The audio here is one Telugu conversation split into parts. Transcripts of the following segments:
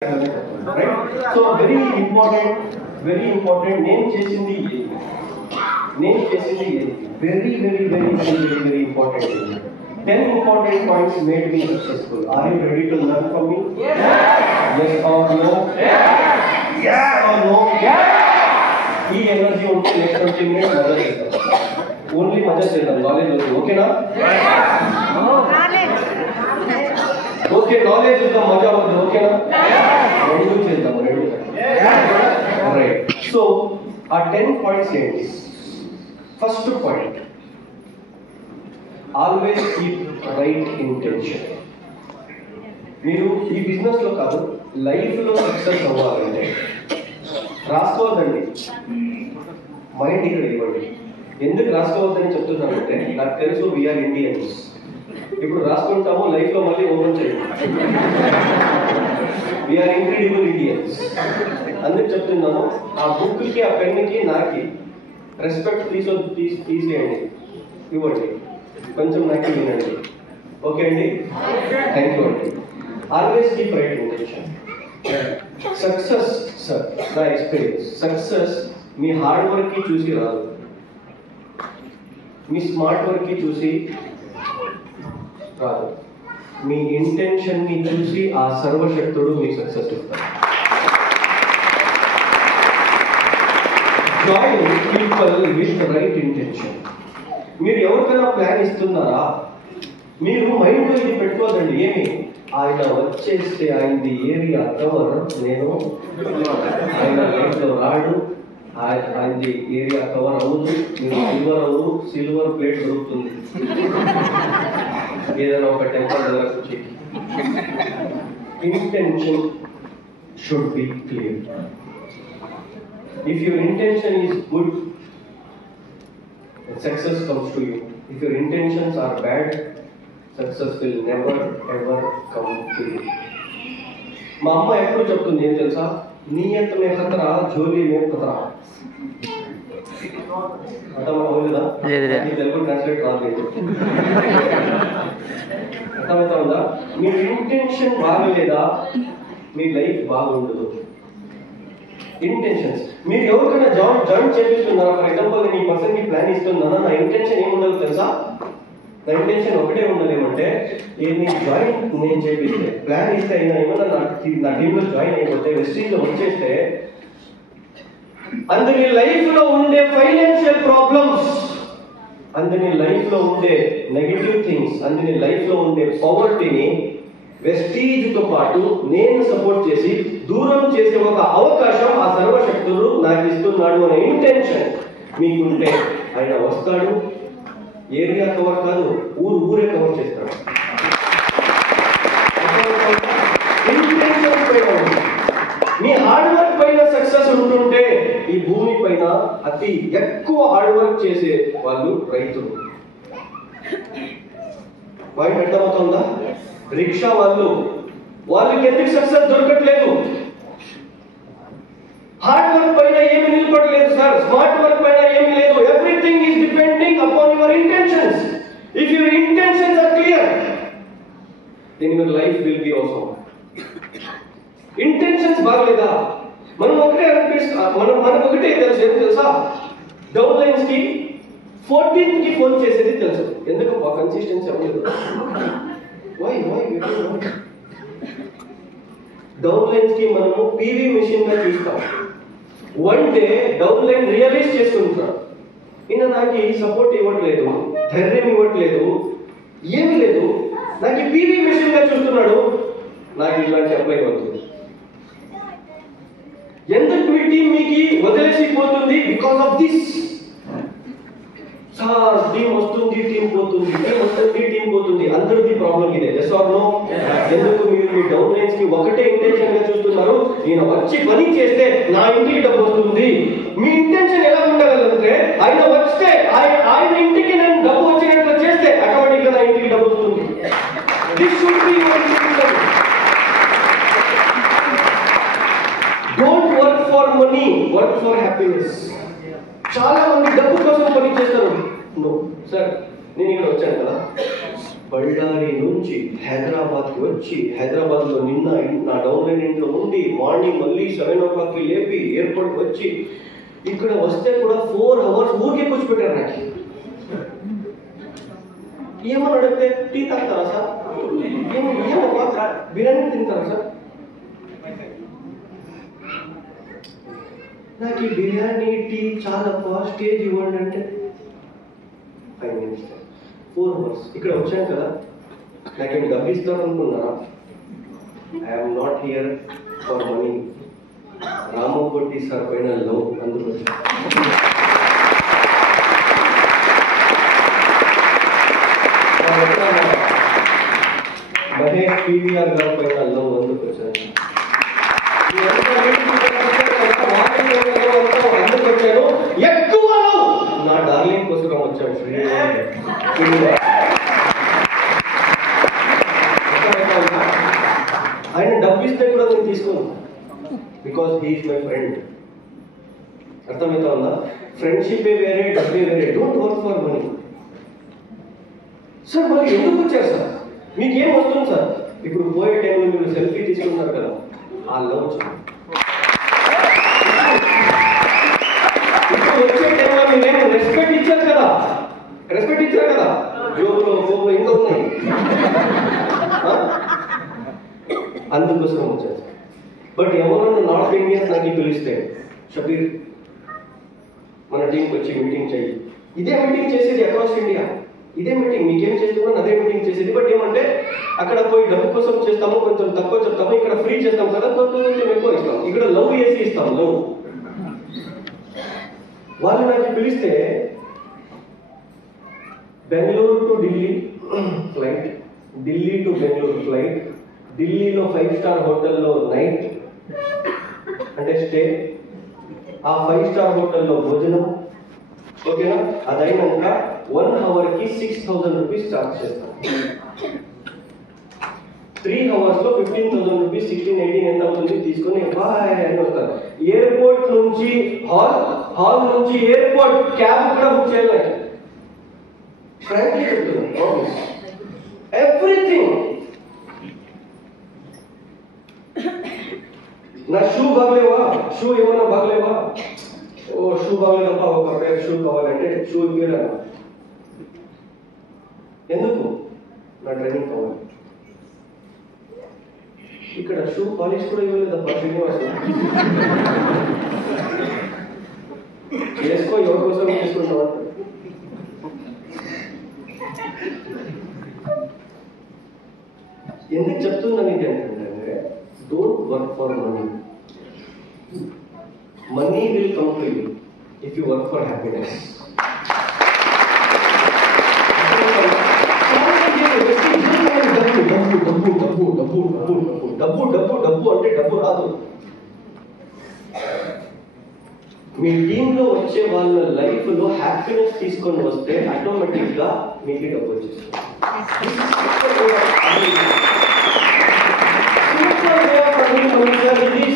Right? So very important name chasing the very important. 10 important points made me successful. Are you ready to learn from me? Yes or no? Yes or no? ఈ ఎనర్జీ ఉంటే నెక్స్ట్ 20 minutes మజా చేద్దాం. ఓన్లీ మజా చేద్దాం, నాలెడ్జ్ వద్దు. ఓకేనా? ఓకే, నాలెడ్జ్ వద్దాం, మజా వద్దు. ఓకేనా? రెండు చేద్దాం, రెండు. రైట్. సో ఆ 10 పాయింట్స్ ఏంటి? First point, always keep right intention. మీరు ఈ బిజినెస్ లో కాదు, లైఫ్ లో సక్సెస్ అవ్వాలంటే రాసుకోవద్దండి, మైండ్ ఇక్కడ ఇవ్వండి. ఎందుకు రాసుకోవద్దని చెప్తున్నానంటే, నాకు తెలుసు వీఆర్ ఇండియన్స్. ఇప్పుడు రాసుకుంటాము, లైఫ్ లో మళ్ళీ ఓపెన్ చేయండి. We are incredible Indians. అందుకు చెప్తున్నాను, ఆ బుక్ కి, ఆ పెన్ కి, నాకి రెస్పెక్ట్ తీసేయండి, ఇవ్వండి, కొంచెం నాకు వినండి. ఓకే అండి? థ్యాంక్ యూ అండి. Always keep right intention. Success sir, నా ఎక్స్పీరియన్స్, సక్సెస్ మీ హార్డ్ వర్క్ కి చూసి రాదు, మీ స్మార్ట్ వర్క్ కి చూసి రాదు, మీ ఇంటెన్షన్ ని చూసి ఆ సర్వశక్తుడు మీ సక్సెస్ ఇస్తారు. Join people with right intention. మీరు ఎవరికైనా ప్లాన్ ఇస్తున్నారా, మీరు మైండ్లో ఇది పెట్టుకోదండి. ఏమి, ఆయన వచ్చేస్తే ఆయనది ఏరియా కవర్, నేను ఆయన లైఫ్లో రాడు, ఆయనది ఏరియా కవర్ అవ్వదు, మీరు సిల్వర్ ప్లేట్ దొరుకుతుంది ఏదైనా ఒక టెంపర్ దగ్గర వచ్చి. Intention should be clear. If your intention is good, success comes to you. If your intentions are bad, success will never ever come to you. మా అమ్మ ఎప్పుడు చెప్తుంది ఏం తెలుసా, నియత్ మే ఖతరా, జోలి మే ఖతరా. అర్థమవుతుందా? తెలుగు ట్రాన్స్లేట్ రాలేదు. అర్థమవుతుందా? మీ ఇంటెన్షన్ బాగలేదా, మీ లైఫ్ బాగుండదు. ఇంటెన్షన్స్, మీరు ఎవరికైనా జాయిన్ చేపిస్తున్నారా, ఫర్ ఎగ్జాంపుల్ నేను ఈ పర్సన్ కి ప్లాన్ ఇస్తున్నాను, నా ఇంటెన్షన్ ఏముండదు తెలుసా? నా ఇంటెన్షన్ ఒకటే ఉండదు, ఏమంటే జాయిన్ నేను చేపిస్తే, ప్లాన్ ఇస్తే అయినా ఏమన్నా నా టీంలో జాయిన్ అయిపోతే, వెస్టీజ్ లో వచ్చేస్తే, అందుని లైఫ్ లో ఉండే ఫైనాన్షియల్ ప్రాబ్లమ్స్, అందుని లైఫ్ లో ఉండే నెగటివ్ థింగ్స్, అందుని లైఫ్ లో ఉండే పవర్టీని వెస్టీజ్ తో పాటు నేను సపోర్ట్ చేసి దూరం చేసే ఒక అవకాశం ఆ సర్వశక్తుడు నాకు ఇస్తున్నాడు అనే ఇంటెన్షన్ మీకుంటే, ఆయన వస్తాడు, ఏరియా కవర్ కాదు, ఊరే కవర్ చేస్తాడు. ఇంటెన్షన్ పైన మీ హార్డ్ వర్క్ పైన సక్సెస్ ఉంటుంటే, ఈ భూమి పైన అతి ఎక్కువ హార్డ్ వర్క్ చేసే వాళ్ళు రైతులు. పాయింట్ అర్థమవుతుందా? రిక్షా వాళ్ళకి ఎందుకు సక్సెస్ దొరకట్లేదు? హార్డ్ వర్క్ పైన ఏమి నిలబడలేదు సార్, స్మార్ట్ వర్క్ పైన ఏమి లేదు. Everything is depending upon your intentions. If your intentions are clear, then your life will be awesome. Intentions బాగలేదా, మనకు ఒకటే తెలుసు, ఏం తెలుసా? డౌన్ లైన్స్ కి 14th కి ఫోన్ చేసేది తెలుసు. ఎందుకు? కన్సిస్టెన్సీ అవ్వలేదు. డౌన్ లైన్స్ కి మనము పీవీ మెషిన్ గా చూస్తాం. One day down line realize చేసుకుంటున్నాం, ఈయన నాకు సపోర్ట్ ఇవ్వట్లేదు, ధైర్యం ఇవ్వట్లేదు, ఏమీ లేదు, నాకు పీవీ మెషిన్ గా చూస్తున్నాడు, నాకు ఇలాంటి అబ్బాయి అవుతుంది. ఎందుకు మీ టీం మీకు వదిలేసిపోతుంది? Because of this. టీం వస్తుంది, టీం పోతుంది, టీం వస్తుంది, టీం పోతుంది. అందరిది ప్రాబ్లం ఇదే. Yes or no? ఎందుకు మీరు మీ డౌన్ లైన్స్ కి ఒకటే ఇంటెన్షన్ గా చూస్తున్నారు, నేను వచ్చి పని చేస్తే నా ఇంటికి డబ్బు వస్తుంది. మీ ఇంటెన్షన్ ఎలా ఉండగలంటే, ఆయన వస్తే ఆయన ఇంటికి నేను డబ్బు వచ్చినట్లు చేస్తే ఆటోమేటిక్ గా నా ఇంటికి డబ్బు వస్తుంది. This should be your intention. Don't work for money, work for happiness. చాలా మంది డబ్బు కోసం పని చేస్తారు. సార్ నేను ఇక్కడ వచ్చాను కదా, బళ్ళారి నుంచి హైదరాబాద్కి వచ్చి, హైదరాబాద్లో నిన్న నా డౌన్లైన్ ఇంట్లో ఉండి, మార్నింగ్ మళ్ళీ 7 o'clock లేపి ఎయిర్పోర్ట్కి వచ్చి ఇక్కడ వస్తే కూడా 4 hours ఊరికే కూర్చోబెట్టారు నాకు. ఏమని అడిగితే టీ తాగుతారా సార్, బిర్యానీ తింటారా సార్? నాకు ఈ బిర్యానీ టీ చాలా స్టేజ్ ఇవ్వండి అంటే 5 minutes 4 hours. ఇక్కడ వచ్చాను కదా, నాకేమి డబ్బు ఇస్తాను అనుకున్నారా? I'm not here for money. Ramakoti sir పైన లవ్, అందుకు వచ్చాను. మహేష్ పీవీఆర్ గారి పైన లవ్, అందుకు వచ్చాను. అందుకు వచ్చాను. ఎక్కువ నా డార్లింగ్ కోసం వచ్చాను. ఆయన డబ్బు ఇస్తే కూడా నేను తీసుకోను, బికాస్ హీఈస్ మై ఫ్రెండ్. అర్థమవుతా ఉందా? ఫ్రెండ్షిప్ వేరే, డబ్బే వేరే. Don't work for money. Sir మళ్ళీ ఎందుకు వచ్చారు సార్? మీకేం వస్తుంది సార్? ఇప్పుడు పోయే టైంలో మీరు సెల్ఫీ తీసుకుంటారు కదా, ఆ లవ్ ఇప్పుడు వచ్చే టైంలో మీరేమో రెస్పెక్ట్ ఇచ్చారు కదా, రెస్పెక్ట్ ఇచ్చారు కదా, జోబులో ఫోన్లో ఇంకా ఉన్నాయి. అందుకోసం వచ్చారు. బట్ ఎవరన్నా నార్త్ ఇండియన్స్ నాకు పిలిస్తే, షబీర్ మన టీంకి వచ్చి మీటింగ్ చేయి, ఇదే మీటింగ్ చేసేది అక్రాస్ ఇండియా, ఇదే మీటింగ్ మీకేం చేస్తున్నాను అదే మీటింగ్ చేసేది. బట్ ఏమంటే అక్కడ పోయి డబ్బు కోసం చేస్తాము, కొంచెం తక్కువ చెప్తాము, ఇక్కడ ఫ్రీ చేస్తాం కదా, కొంచెం ఎక్కువ ఇస్తాం. ఇక్కడ లవ్ వేసి ఇస్తాం, లవ్. వాళ్ళు నాకు పిలిస్తే Bengaluru to Delhi flight, Delhi to Bengaluru flight, ఢిల్లీలో 5-star హోటల్లో నైట్ అంటే స్టే, ఆ 5-star హోటల్లో భోజనం, ఓకేనా? అదైనాక 1 hourకి 6,000 rupees చార్జ్ చేస్తాం. 3 hours 15,000 rupees, 16-18 ఎంత అవుతుంది తీసుకొని బాయ్ అని వస్తారు. ఎయిర్పోర్ట్ నుంచి హాల్ నుంచి ఎయిర్పోర్ట్ క్యాబ్ కూడా బుక్ చేయాలి. ఫ్రాంక్లీ చెప్తున్నాను, ఎవ్రీథింగ్. నా షూ బాగలేవా, షూ ఏమన్నా బాగలేవా, ఓ షూ బాగలేదప్ప, ఒక పేరు షూ కావాలంటే షూ ఇవ్వలేను. ఎందుకు? నా ట్రైనింగ్ కావాలి. ఇక్కడ షూ పాలిష్ కూడా ఇవ్వలేదప్ప శ్రీనివాస్, చేసుకో, ఎవరి కోసం చేసుకుంటావు. ఎందుకు చెప్తున్నాను ఇది అంటే, don't work for money. Money will come to you if you work for happiness. డబ్బు అంటే డబ్బు రాదు. మీ టీంలో వచ్చే వాళ్ళ లైఫ్ లో హ్యాపీనెస్ తీసుకొని వస్తే ఆటోమేటిక్ గా మీకు డబ్బు వచ్చేస్తుంది.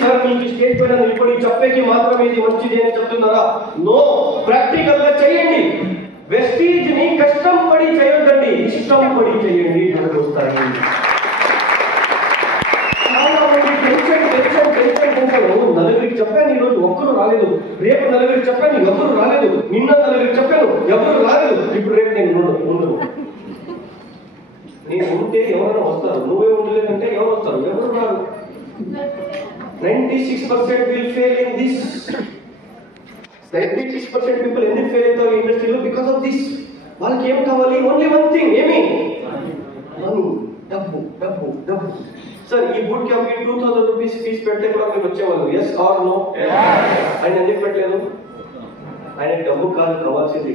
సార్ మీకు స్టేజ్ పైన నిలబడి చెప్పేకి మాత్రమే ఇది మంచిది అని చెప్తున్నారా? నో, ప్రాక్టికల్ గా చేయండి. వెస్టీజ్ ని కష్టం పడి చేయొద్దండి, ఇష్టం పడి చేయండి, డబ్బులు వస్తాయి. నలుగురికి చెప్పాను ఈరోజు, ఒక్కరు రాలేదు. రేపు నలుగురికి చెప్పాను, ఎవరు రాలేదు. నిన్న నలుగురికి చెప్పాను, ఎవరు రాలేదు. ఇప్పుడు రేపు నేను ఉండను. నేను ఉంటే ఎవరైనా వస్తారు, నువ్వే ఉండలేదంటే ఎవరు వస్తారు? ఎవరు రారు. 96% will fail in this. 96% people ఎందుకు ఫెయిల్ అవుతారు ఇండస్ట్రీలో? Because of this. వాళ్ళకి ఏం కావాలి? Only one thing. ఏమి? మనీ, డబ్బు. సార్ ఈ బూట్ క్యాంప్ కి 2,000 rupees ఫీజు పెడితే కూడా మీరు వచ్చేవాళ్ళు, ఎస్ ఆర్ నో? ఆయన ఎందుకు పెట్టలేదు? ఆయన డబ్బు కాదు కావాల్సింది.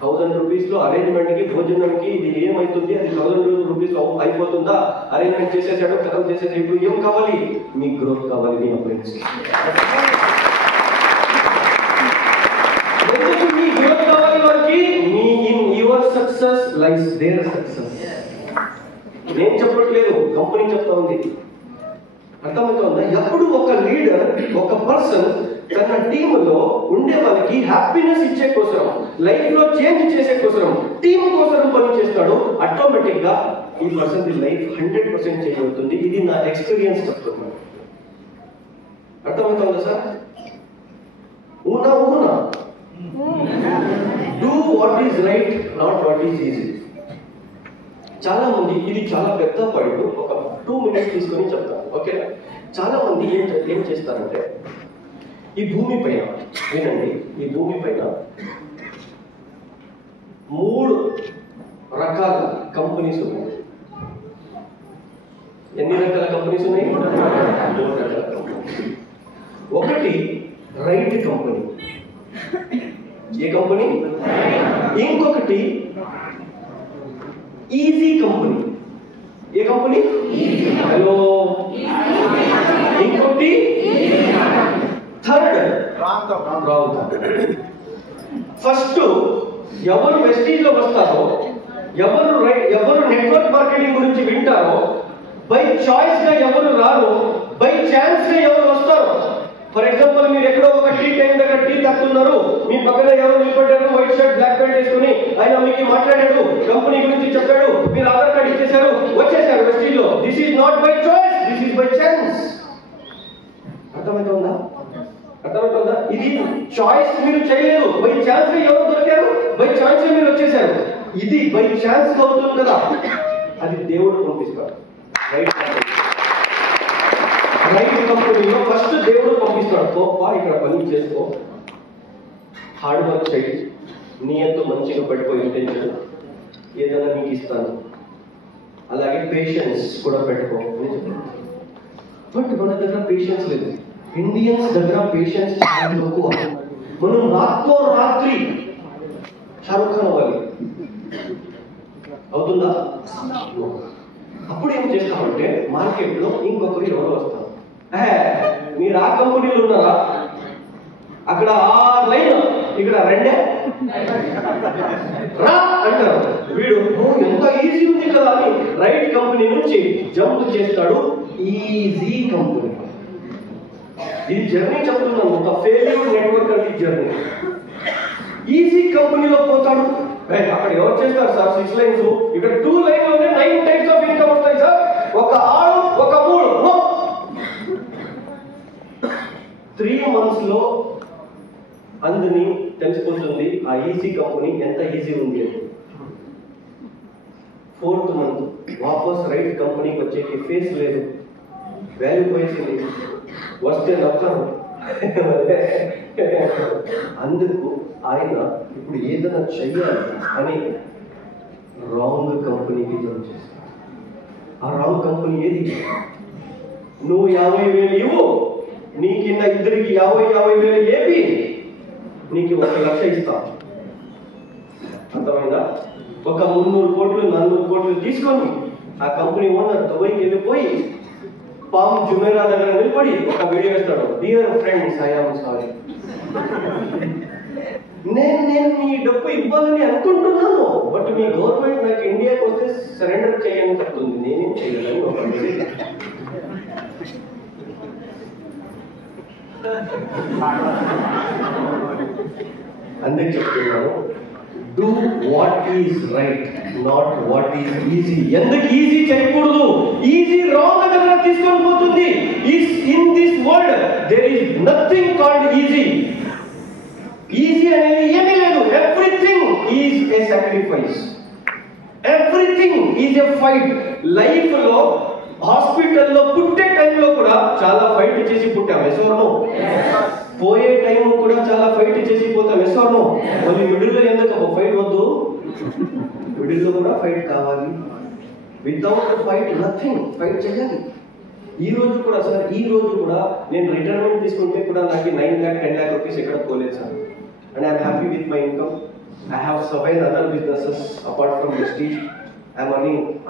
1,000 rupees లో అరేంజ్మెంట్ కి, భోజనంకి ఇది ఏమైతుంది? అది 1,000 rupees లో అయిపోతుందా? అరేంజ్మెంట్ చేసేసాడు, కథం చేసేసాడు. ఇప్పుడు ఏం కావాలి? మీ గ్రోత్ కావాలి, మీ అప్రెంటిస్. మీ గ్రోత్ కావాలి వారికి. Me in your success lies their success. నేను చెప్పట్లేదు, కంపెనీ చెప్తా ఉంది. అర్థమవుతుందా? ఎప్పుడు ఒక లీడర్, ఒక పర్సన్ తన టీంలో ఉండే వాళ్ళకి హ్యాపీనెస్ ఇచ్చే కోసరం, లైఫ్ లో చేంజ్ చేసే కోసరం, టీం కోసరం పని చేస్తాడు. ఆటోమేటిక్ గా ఈ పర్సన్ లైఫ్ 100% చేంజ్ అవుతుంది. ఇది నా ఎక్స్పీరియన్స్ చెప్తున్నాను. అర్థమవుతుందా సార్? ఊనా do what is right, not what is easy. చాలా మంది, ఇది చాలా పెద్ద పాయింట్, ఒక 2 minutes తీసుకొని చెప్తాను, ఓకేనా? చాలా మంది ఏం చేస్తారంటే, ఈ భూమి పైన వినండి, ఈ భూమి పైన 3 రకాల కంపెనీస్ ఉన్నాయి. ఎన్ని రకాల కంపెనీస్ ఉన్నాయి? 3 రకాల కంపెనీస్. ఒకటి రైట్ కంపెనీ. ఏ కంపెనీ? ఇంకొకటి ఈజీ కంపెనీ. ఏ కంపెనీ? హలో. ఇంకొకటి థర్డ్ రాంగ్. ఫస్ట్ ఎవరు వెస్టీజ్ లో వస్తారో, ఎవరు నెట్వర్క్ మార్కెటింగ్ గురించి వింటారో, బై చాయిస్ గా ఎవరు రారో, బై ఛాన్స్ గా ఎవరు వస్తారో. ఫర్ ఎగ్జాంపుల్, మీరు ఎక్కడో ఒక టీ టైం దగ్గర టీ తాగుతున్నారు, మీ పక్కన ఎవరు నిలబడ్డారు, వైట్ షర్ట్ బ్లాక్ ప్యాంట్ వేసుకుని, ఆయన మీకు మాట్లాడాడు, కంపెనీ గురించి చెప్పాడు, మీరు ఆధార్ కార్డ్ ఇచ్చేశారు, వచ్చేసారు వెస్టీజ్ లో. This is not by choice, this is by chance. అర్థమవుతుందా? ఇది చాయిస్ మీరు చేయలేదు, బై ఛాన్స్ గా ఎవరు దొరికారు, బై ఛాన్స్ మీరు వచ్చేసారు. ఇది బై ఛాన్స్ అవుతుంది కదా, అది దేవుడు పంపిస్తాడు. రైట్ కంపెనీలో ఫస్ట్ దేవుడు పంపిస్తాడు. గొప్ప ఇక్కడ పని చేసుకో, హార్డ్ వర్క్ చేయి, నియత్తు మంచిగా పెట్టుకో, ఇంటెన్షన్ ఏదైనా నీకు ఇస్తాను, అలాగే పేషెన్స్ కూడా పెట్టుకో అని చెప్పాను. బట్ మన దగ్గర పేషెన్స్ లేదు. ఇండియన్స్ దగ్గర పేషెన్స్ చాలా తక్కువ. మనం రాత్రి షారుఖ్ ఖాన్ అవ్వాలి, అవుతుందా? అప్పుడు ఏం చేస్తామంటే, మార్కెట్ లో ఇంకొకరు ఎవరు వస్తారు, మీరు ఆ కంపెనీలు ఉన్నారా, అక్కడ 6 లైన్, ఇక్కడ 2 రా అంటారు. వీడు ఎంత ఈజీ ఉంది కదా అని రైట్ కంపెనీ నుంచి జంప్ చేస్తాడు ఈజీ కంపెనీ. ఇది జర్నీ చెప్తున్నాను, ఒక ఫెయిల్యూర్ నెట్వర్క్ అది జర్నీ. ఈజీ కంపెనీలో పోతాడు, అక్కడ ఎవరు చేస్తారు సార్ 6 లైన్స్, ఇక్కడ 2 లైన్లోనే 9 టైప్స్ ఆఫ్ ఇన్కమ్ వస్తాయి సార్, ఒక 6 ఒక 3. 3 months లో అందరినీ తెలిసిపోతుంది ఆ ఈజీ కంపెనీ ఎంత ఈజీ ఉంది అని. 4th month వాపస్ రైట్ కంపెనీకి వచ్చేకి ఫేస్ లేదు, వాల్యూ పోయింది, వస్తే నవ్వుతారు. అందుకు ఆయన ఇప్పుడు ఏదైనా చెయ్యాలి అని రాంగ్ కంపెనీకి జాయిన్ చేస్తాడు. ఆ రాంగ్ కంపెనీ ఏది? నువ్వు 50,000 ఇవ్వు, నీ కింద ఇద్దరికి 50,000 ఏపి నీకు 1 లక్ష ఇస్తా. అర్థమైందా? ఒక 300 కోట్లు 400 కోట్లు తీసుకొని ఆ కంపెనీ ఓనర్ దుబాయ్కి వెళ్ళిపోయి పామ్ జుమేరా దగ్గర నిలబడి ఒక వీడియో ఇస్తాడు, dear friends I am sorry, నేను మీ డబ్బు ఇవ్వాలని అనుకుంటున్నాను, బట్ మీ గవర్నమెంట్ నాకు ఇండియాకి వస్తే సరెండర్ చేయని చెప్తుంది, నేనేం చేయలేను. అందుకే చెప్తున్నాను, do what is right, not what is easy. ఎందుకు ఈజీ చేయకూడదు? ఈజీ రాంగ్ దగ్గర తీసుకొని పోతుంది. In this world there is nothing called easy. Easy అనేది ఏమీ లేదు. Everything is a sacrifice, everything is a fight. Life లో హాస్పిటల్లో పుట్టే టైంలో కూడా చాలా ఫైట్ చేసి పుట్టాం, ఎసోర్నో. పోయే టైం కూడా చాలా ఫైట్ చేసి పోతాం, ఎసోర్నో. మళ్ళీ మిడిల్లో ఎందుకు ఫైట్ వద్దు, మిడిల్లో కూడా ఫైట్ కావాలి. Without fight nothing. ఫైట్ చేయాలి. ఈ రోజు కూడా సార్, ఈ రోజు కూడా నేను రిటైర్మెంట్ తీసుకుంటే కూడా నాకు 9 lakh 10 lakh rupees ఎక్కడ పోలేదు sir. And I'm happy with my income. I have survived other businesses apart from Vestige. I'm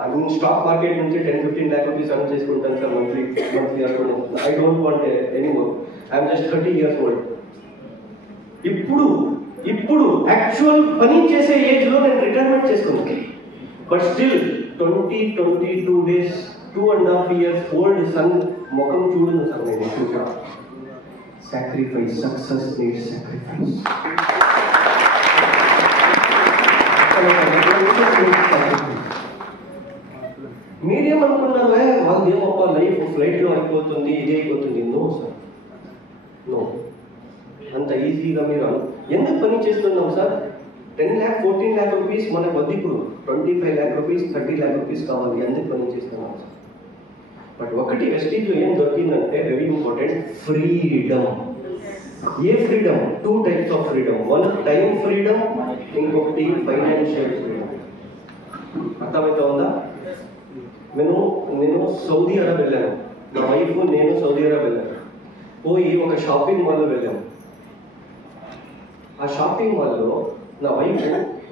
earning stock market నుంచి 10-15 lakh rupees అర్న్ చేసుకుంటాను sir monthly. I don't want any more. I'm just 30 years old. ఇప్పుడు యాక్చువల్ పని చేసే ఏజ్ లో నేను రిటైర్మెంట్ చేసుకున్నాను. But still 22 days 2.5 years old son ముఖం చూడను సార్ నేను. సాక్రిఫైస్. Success needs sacrifice. మీరేమనుకున్నారు, వాళ్ళేమో లైఫ్ ఫ్లైట్లో అయిపోతుంది, ఇది అయిపోతుంది. No sir, no. అంత ఈజీగా మీరు ఎందుకు పని చేస్తున్నాం సార్? 10 lakh 14 lakh రూపీస్ మనకు వద్దు ఇప్పుడు. 25 lakh రూపీస్ 30 lakh రూపీస్ కావాలి. ఎందుకు పని చేస్తున్నాం సార్? బట్ ఒకటి వెస్టీజ్లో ఏం దొరికిందంటే వెరీ ఇంపార్టెంట్, ఫ్రీడమ్. ఏ freedom? 2 types of freedom. One time freedom, ఇంకొకటి ఫైనాన్షియల్ ఫ్రీడమ్. అర్థమైతే ఉందా? నేను సౌదీ అరబ్ వెళ్ళాను. నా వైఫ్ నేను సౌదీ అరబ్ వెళ్ళాను. పోయి ఒక షాపింగ్ మాల్లో వెళ్ళాము. ఆ షాపింగ్ మాల్లో నా వైఫ్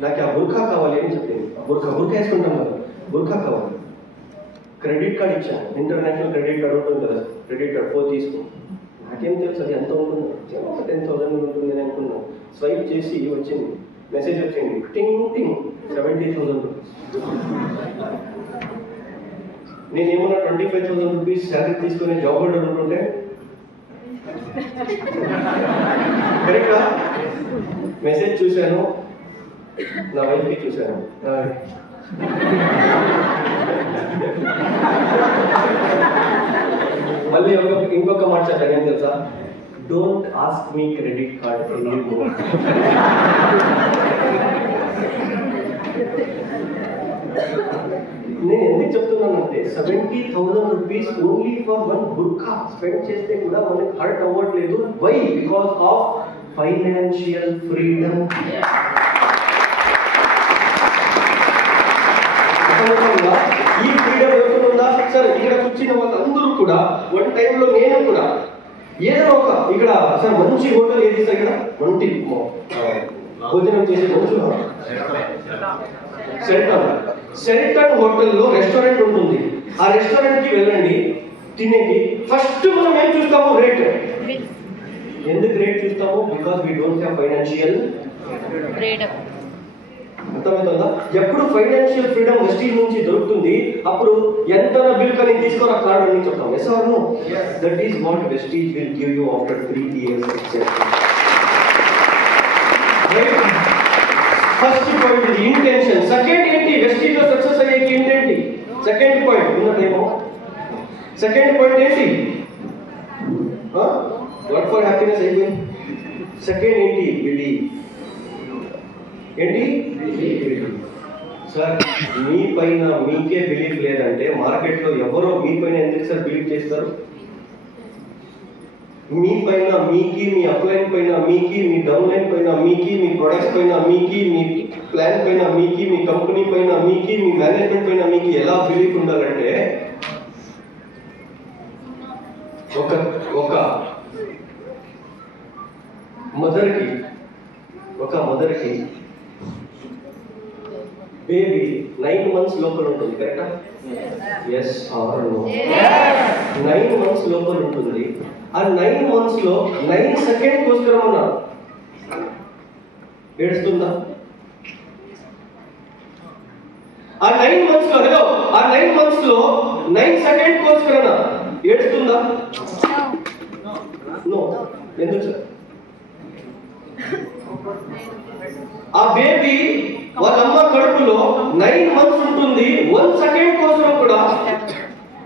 నాకు ఆ బుర్ఖా కావాలి అని చెప్పింది. బుర్ఖా వేసుకుంటాం కదా, బుర్ఖా కావాలి. క్రెడిట్ కార్డ్ ఇచ్చాను, ఇంటర్నేషనల్ క్రెడిట్ కార్డ్ ఉంటుంది కదా, క్రెడిట్ కార్డ్ తీసుకో. నాకేం తెలుసు అది ఎంత ఉంటుంది, ఒక 10,000 ఉంటుంది అని అనుకున్నాను. స్వైప్ చేసి వచ్చింది, మెసేజ్ వచ్చింది, టింగ్ టింగ్ 70,000 రూపీస్. నేనేమన్నా 25,000 రూపీస్ శాలరీ తీసుకునే జాబ్ హోల్డర్ ఉంటుంటే కరెక్టా? మెసేజ్ చూశాను, నా వైఫ్కి చూశాను. మళ్ళీ ఇంకొక మాట చెప్పాను, ఏం తెలుసా? Don't ask me credit card anymore. నేను ఎందుకు చెప్తున్నానంటే 70,000 రూపీస్ ఓన్లీ ఫర్ వన్ బుర్ఖా స్పెండ్ చేస్తే కూడా మనకి హర్ట్ అవ్వట్లేదు. Why? Because of financial freedom. ఈ ఫ్రీడమ్ ఎవరు ఉందా సార్? ఇక్కడ కూర్చున్న వాళ్ళందరూ కూడా వన్ టైంలో నేను కూడా ఏదో ఒక ఇక్కడ సార్ మంచి హోటల్ ఏది సార్? ఇక్కడ మంచి భోజనం చేసే మంచి సెల్టన్ హోటల్లో రెస్టారెంట్ ఉంటుంది. ఆ రెస్టారెంట్ కి వెళ్ళండి తినేకి. ఫస్ట్ మనం ఏం చూస్తాము? రేట్. ఎందుకు రేట్ చూస్తాము? Because we don't have financial freedom. అర్థమవుతుందా? ఎప్పుడు ఫైనాన్షియల్ ఫ్రీడమ్ వెస్టీజ్ నుంచి దొరుకుతుంది అప్పుడు ఎంత బిల్ కానీ తీసుకోరా కార్డు అని చెప్తాం. Yes or no? That is what Vestige will give you after 3 years. First point ఇది ఇంటెన్షన్. సెకండ్ ఏంటి? వెస్టీజ్ లో సక్సెస్ అయ్యేకి ఏంటి? సెకండ్ పాయింట్ ఉన్నదేమో. సెకండ్ పాయింట్ ఏంటి? వర్క్ ఫర్ హ్యాపీనెస్ అయిపోయింది. సెకండ్ ఏంటి? బిలీవ్. ఏంటి? సార్ మీ పైన మీకే బిలీఫ్ లేదంటే మార్కెట్లో ఎవరో మీ పైన ఎందుకు సార్ బిలీవ్ చేస్తారు? మీ పైన మీకి, మీ అప్లైన్ పైన మీకి, మీ డౌన్ లైన్ పైన మీకి, మీ ప్రొడక్ట్స్ పైన మీకి, మీ ప్లాన్ పైన మీకి, మీ కంపెనీ పైన మీకి, మీ మేనేజ్మెంట్ పైన మీకి ఎలా బిలీఫ్ ఉండాలంటే ఒక మదర్కి బేబీ 9 months లోపల ఉంటుంది. కరెక్టా? Yes or no? 9 months లోపల ఉంటుంది. ఆ 9 months లో 9 seconds కోసరం ఉన్నారు. ఏడుస్తుందా? ఆ 9 months లో హలో ఆ 9 months లో 9 seconds కోసరం ఏడుస్తుందా? నో. ఎందుకు సార్? ఆ బేబీ వాళ్ళ అమ్మ కడుపులో 9 months ఉంటుంది. 1 second కోసం కూడా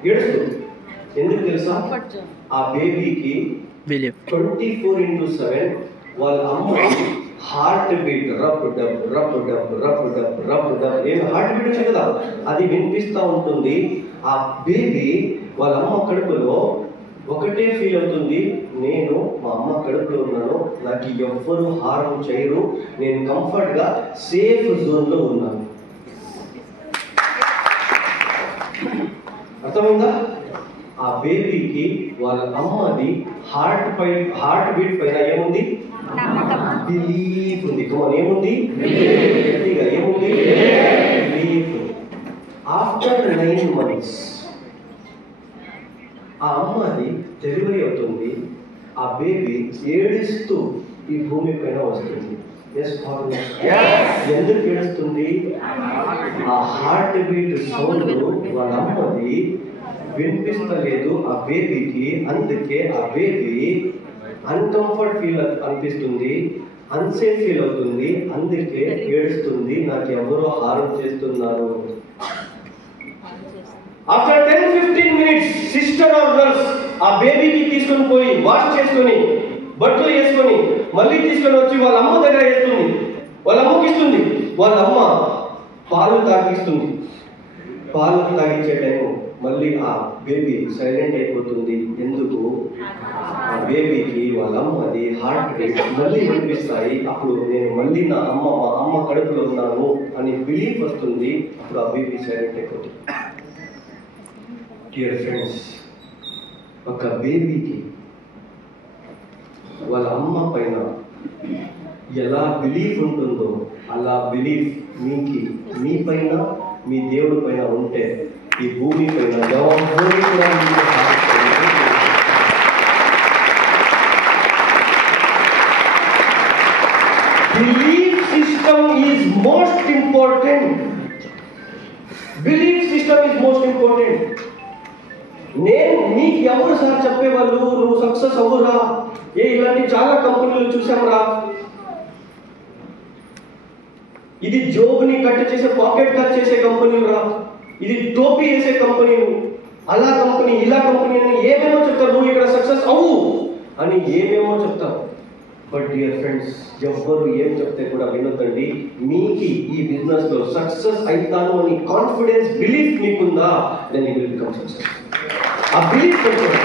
ఏడుస్తుంది. ఎందుకు తెలుసా? ఆ బేబీకి 24/7 వాళ్ళ అమ్మ heart beat rub dub rub dub rub dub rub dub ఏం హార్ట్ బీట్ ఉంది కదా, అది వినిపిస్తూ ఉంటుంది. ఆ బేబీ వాళ్ళ అమ్మ కడుపులో ఒకటే ఫీల్ అవుతుంది, నేను మా అమ్మ కడుపులో ఉన్నాను, నాకు ఎవ్వరూ హారం చేయరు, నేను కంఫర్ట్ గా సేఫ్ జోన్ లో ఉన్నాను. అర్థమైందా? ఆ బేబీకి వాళ్ళ అమ్మది హార్ట్ బీట్ పైన ఏముంది? బిలీఫ్ ఉంది. ఏముంది? ఏముంది? బిలీఫ్. ఆఫ్టర్ 9 months ఆ అమ్మది డెలివరీ అవుతుంది. ఆ బేబీ ఏడుస్తూ ఈ భూమి పైన వస్తుంది. ఎందుకు ఏడుస్తుంది? ఆ హార్ట్ బీట్ సౌండ్ వాళ్ళ అమ్మది వినిపిస్తలేదు ఆ బేబీకి. అందుకే ఆ బేబీ అన్కంఫర్ట్ ఫీల్ అనిపిస్తుంది, అన్సేఫ్ ఫీల్ అవుతుంది, అందుకే ఏడుస్తుంది, నాకు ఎవరో హారం చేస్తున్నారు. After 10-15 minutes sister or nurse ఆ బేబీకి తీసుకొని పోయి వాష్ చేసుకొని బట్టలు వేసుకొని మళ్ళీ తీసుకొని వచ్చి వాళ్ళ అమ్మ దగ్గర వేస్తుంది, వాళ్ళ అమ్మకి ఇస్తుంది. వాళ్ళ అమ్మ పాలు తాగిస్తుంది. పాలు తాగించే టైం మళ్ళీ ఆ బేబీ సైలెంట్ అయిపోతుంది. ఎందుకు? ఆ బేబీకి వాళ్ళ అమ్మది హార్ట్ రేట్ మళ్ళీ వినిపిస్తాయి. అప్పుడు నేను మళ్ళీ మా అమ్మ కడుపులో ఉన్నాను అని బిలీఫ్ వస్తుంది. అప్పుడు ఆ బేబీ సైలెంట్ అయిపోతుంది. డియర్ ఫ్రెండ్స్, ఒక బేబీకి వాళ్ళ అమ్మ పైన ఎలా బిలీఫ్ ఉంటుందో అలా బిలీఫ్ మీ పైన, మీ దేవుడి పైన ఉంటే ఈ భూమి పైన belief system is most important. Belief system is most important. నేను నీకు ఎవరు సార్ చెప్పేవాళ్ళు నువ్వు సక్సెస్ అవ్వరా? ఇలాంటి చాలా కంపెనీలు చూసామరా. ఇది జోబుని కట్ చేసే, పాకెట్ కట్ చేసే కంపెనీలు రా, ఇది టోపీ వేసే కంపెనీ, అలా కంపెనీ, ఇలా కంపెనీ అని ఏమేమో చెప్తారు. నువ్వు ఇక్కడ సక్సెస్ అవ్వు అని ఏమేమో చెప్తారు. బట్ డియర్ ఫ్రెండ్స్, ఎవ్వరు ఏం చెప్తే కూడా వినొద్దండి. మీకు ఈ బిజినెస్ లో సక్సెస్ అవుతాను అని కాన్ఫిడెన్స్, బిలీఫ్ మీకుందా, then you will become success. ఆ బిలీఫ్ పెట్టుకోండి.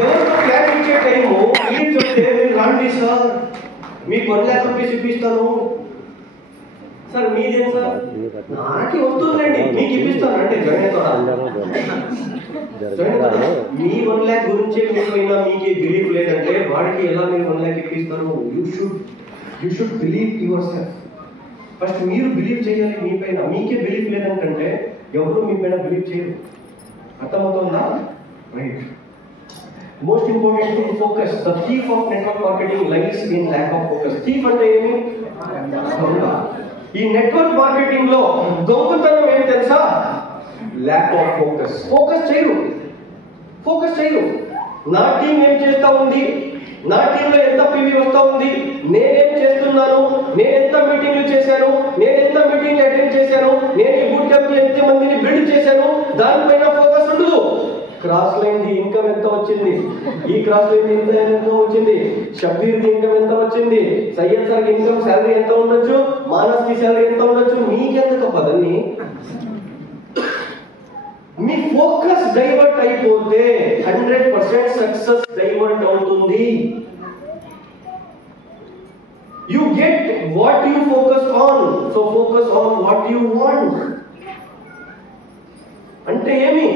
ఎవరితో ప్లాన్ ఇచ్చే టైము బిలీఫ్ చెప్తే మీరు రండి సార్, మీకు 1 lakh rupees ఇప్పిస్తాను సార్. మీదేం సార్? నాకే వస్తుందండి, మీకు ఇప్పిస్తాను అంటే జాయిన్ అవుతారా? మీ 1 lakh గురించే మీకైనా మీకు బిలీఫ్ లేదంటే వాడికి ఎలా మీరు 1 lakh ఇప్పిస్తారు? You should believe yourself. First మీరు బిలీవ్ చేయాలి మీ పైన. మీకే బిలీఫ్ లేదంటే ఎవరు మీ పైన బిలీవ్ చేయరు. అర్థమవుతుందా? Right. Most important thing, focus. The thief of network marketing lies in lack of focus. Thief అంటే ఏమి? ఈ నెట్వర్క్ మార్కెటింగ్ లో దొంగతనం ఏమి తెలుసా? Lack of focus. ఫోకస్ చేయరు. నా టీం ఏం చేస్తా ఉంది, నా టీంలో ఎంత పివి వస్తా ఉంది, నేనేం చేస్తున్నాను, నేను ఎంత మీటింగ్లు చేశాను, నేను ఎంత మీటింగ్లు అటెండ్ చేశాను, నేను ఈ బూట్ క్యాంప్ ఎంత మందిని బిల్డ్ చేశాను, దానిపైన ఫోకస్ ఉండదు. క్రాస్ లైన్ ది ఇన్కమ్ ఎంత వచ్చింది, ఈ క్రాస్ లైన్ ఎంత వచ్చింది, షబ్బీర్ ది ఇన్కమ్ ఎంత వచ్చింది, సయ్యద్ సార్ ఇన్కమ్ శాలరీ ఎంత ఉండొచ్చు, మానస్ కి శాలరీ ఎంత ఉండొచ్చు, మీకెందుకు పదని. మీ ఫోకస్ డైవర్ట్ అయిపోతే 100% సక్సెస్ డైవర్ట్ అవుతుంది. You get what you focus on, so focus on what you want. అంటే ఏమి?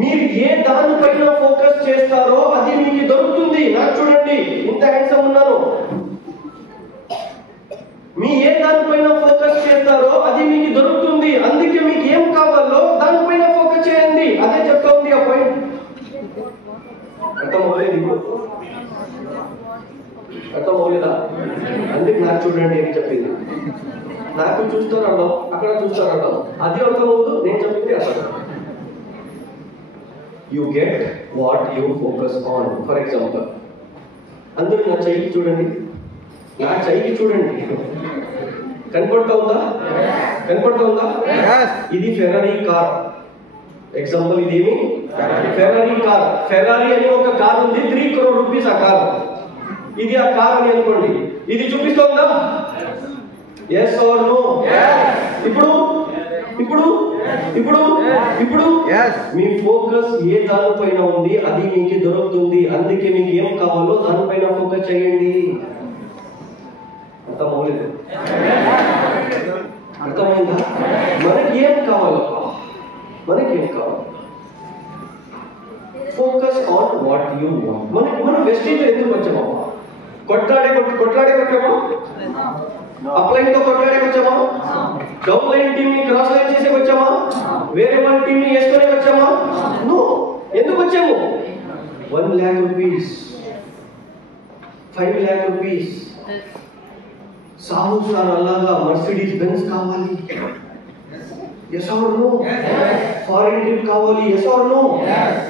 మీరు ఏ దానిపైన ఫోకస్ చేస్తారో అది మీకు దొరుకుతుంది. నాకు చూడండి, ఇంత హ్యాండ్సమ్ ఉన్నాను. మీ ఏ దానిపైన ఫోకస్ చేస్తారో అది మీకు దొరుకుతుంది. అందుకే మీకు ఏం కావాలో దానిపైన ఫోకస్ చేయండి. అదే చెప్తా ఉంది ఆ పాయింట్. అర్థమవులేదా? అందుకే నాకు చూడండి ఏం చెప్పింది. నాకు చూస్తారు అర్థం, అక్కడ చూస్తారు అర్థం. అది అర్థమవుతుంది, నేను చెప్పింది అర్థం. You get what you focus on. For example, అందరూ నా చెయ్యి చూడండి, కనపడుతా ఉందా? ఇది ఫెరారీ కార్. ఎగ్జాంపుల్, ఇదేమి ఫెరారీ కార్. ఫెరారీ అని ఒక కార్ ఉంది, 3 crore rupees ఆ కార్. ఇది ఆ కార్ అని అనుకోండి. ఇది చూపిస్తోందా? Yes or no? ఇప్పుడు మీ ఫోకస్ ఏ దానిపైన ఉంది అది మీకు దొరుకుతుంది. అందుకే మీకు ఏం కావాలో దానిపైన ఫోకస్ చేయండి. అర్థమైందా? మనకి ఏం కావాలో focus on what you want. మనం వెస్టేజ్ ఎందుకు వచ్చామా? కొట్లాడే వచ్చామా? అప్లైన్ తో కొట్లాడే వచ్చామా? డౌన్ లైన్ టీమ్ ని క్రాస్ లైన్ చేసే వచ్చామా? వేరే వాళ్ళ టీమ్ ని వేసుకునే వచ్చామా? నో. ఎందుకు వచ్చాము? 1 lakh rupees, 5 lakh rupees. Sahu sir అలాగా మర్సిడీస్ బెంజ్ కావాలి, yes or no? Foreign trip కావాలి, ఎస్ ఆర్ నో?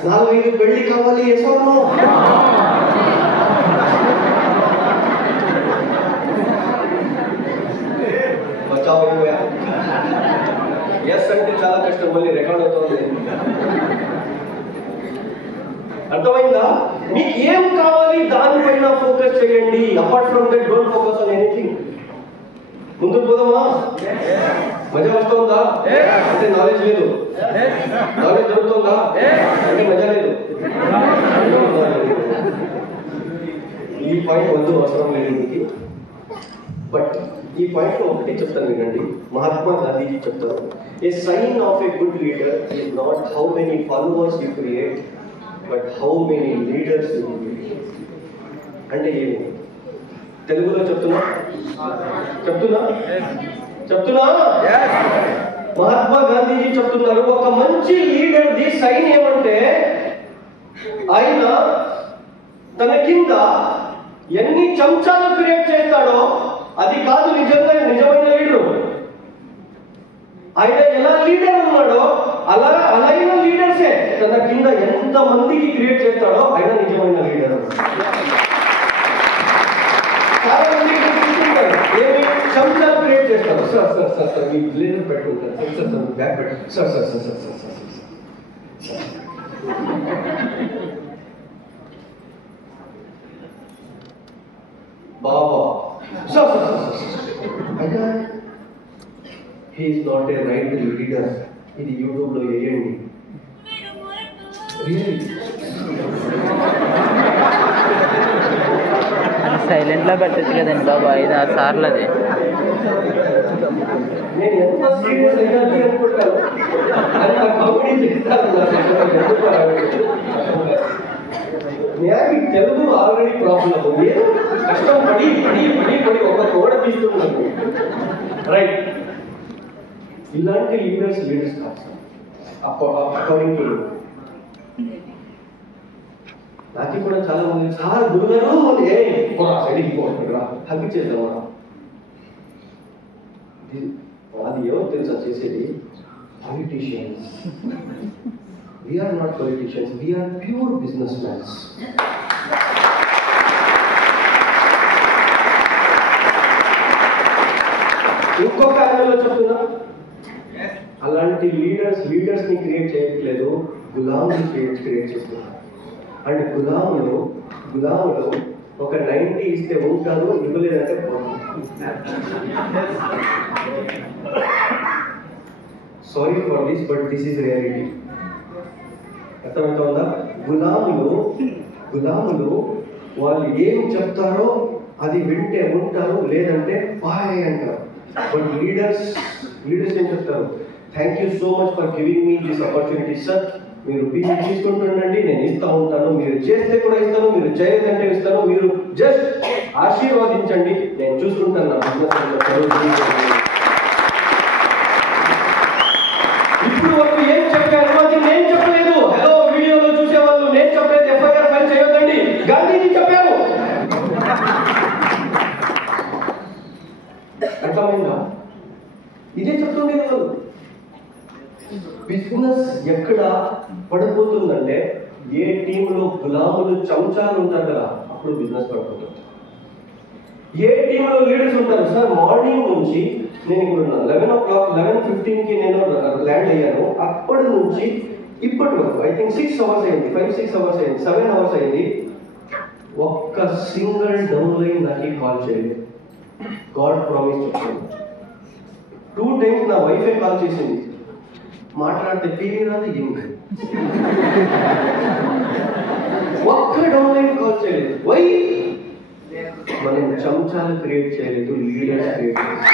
4-5 పెళ్లి కావాలి, ఎస్ ఆర్ నో? బచావైపోయా. ఎస్ అంటే చాలా కష్టం, మళ్ళీ రికార్డ్ అవుతుంది. అర్థమైందా? మీకు ఏం కావాలి దానిపైన ఫోకస్ చేయండి. Apart from that don't focus on anything. ముందుకు పోదామా? మజా వస్తుందా? అంటే నాలెడ్జ్ లేదు. నాలెడ్జ్ దొరుకుతుందా? అంటే మజా లేదు. ఈ పాయింట్ వద్దు, అవసరం లేదు మీకు. బట్ ఈ పాయింట్ ఒకటి చెప్తాను వినండి. మహాత్మా గాంధీజీ చెప్తారు, a sign of a good leader is not how many followers you create, but how many leaders you create. అంటే ఏమి? తెలుగులో చెప్తున్నా మహాత్మా గాంధీజీ చెప్తున్నారు, ఒక మంచి లీడర్ ది సైన్ ఏమంటే ఆయన తన కింద ఎన్ని చెంచాలు క్రియేట్ చేస్తాడో అది కాదు నిజమైన లీడరు. ఆయన ఎలా లీడర్ ఉన్నాడో అలాగే లీడర్సే తన కింద ఎంత మందికి క్రియేట్ చేస్తాడో ఆయన నిజమైన లీడర్. చాలా మంది చూస్తుంటారు, ఏమి చెంచాలు క్రియేట్ చేస్తారు. సార్ మీ లీడర్ పెట్టుకుంటారు, సార్ బ్యాక్ పెట్టు, సార్ బాబా సార్ అయినా he is not a right leader. ఇది యూట్యూబ్ లో వేయండి. సైలెంట్ లో పెట్టచ్చు కదండి బాబా, 5-6 సార్లు అది. నేను ఎంత సీరియస్ అయ్యాలి అనుకుంటాను, అది నాకు కామెడీ చేస్తాను. తెలుగు ఆల్రెడీ ప్రాబ్లం ఉంది, కష్టం పడి ఒక తోడ తీస్తున్నాను. రైట్, ఇలాంటి లీడర్స్ కాదు. అకార్డింగ్ టు నాకు కూడా చాలా మంది సార్ గురుగారు తగ్గించేద్దాం. అది ఎవరు తెలుసా చేసేది? Politicians. We are not politicians, we are pure business mans. ఇంకొక యాంగిల్లో చెప్తున్నా, అలాంటి లీడర్స్ ని క్రియేట్ చేయట్లేదు, గులాములు క్రియేట్ చేస్తున్నారు. అండ్ గులాములు ఒక 90 ఇస్తే ఉంటారు, ఇవ్వలేదంటే sorry for this, but this is reality. అర్థమవుతుందా? గులాములు వాళ్ళు ఏం చెప్తారో అది వింటే ఉంటారు, లేదంటే బాయ్ అంటారు. బట్ లీడర్స్ ఏం చెప్తారు? Thank you so much for giving me this opportunity sir. మీరు పీజీ తీసుకుంటుండండి, నేను ఇస్తా ఉంటాను. మీరు చేస్తే కూడా ఇస్తాను, మీరు చేయదంటే ఇస్తాను. మీరు జస్ట్ ఆశీర్వాదించండి, నేను చూసుకుంటాను నా బిజినెస్. ఇప్పుడు వరకు ఏం చెప్పారు అది నేను చెప్పలేదు. హలో, వీడియోలో చూసేవాళ్ళు నేను చెప్పలేదు. ఎఫ్ఐఆర్ ఫైల్ చేయొద్దండి, గాంధీజీ చెప్పారు. అర్థమైందా? ఇదే చెప్తుండే కదా. బిజినెస్ ఎక్కడ పడిపోతుందంటే, ఏ టీంలో గులాములు చెంచాలు ఉంటారు కదా, అప్పుడు బిజినెస్ పడిపోతుంది. ఏ టీంలో లీడర్స్ ఉంటారు? సార్ మార్నింగ్ నుంచి నేను ఇప్పుడు 11:15కి నేను ల్యాండ్ అయ్యాను. అప్పటి నుంచి ఇప్పటి వరకు ఐ థింక్ 6 అవర్స్ అయింది, 5-6 అవర్స్ అయింది, 7 అవర్స్ అయింది. ఒక్క సింగిల్ డౌన్ లైన్ నాకు కాల్ చేయలేదు. గాడ్ ప్రామిస్ చెప్పాను. 2 times నా వైఫే కాల్ చేసింది, మాట్లాడితే టీవీ రాదు, ఏం లేదు. ఒక్క డౌన్ లైన్ కాల్ చేయలేదు. వై? మనం చెంచాలు క్రియేట్ చేయలేదు, లీడర్స్ క్రియేట్ చేయలేదు.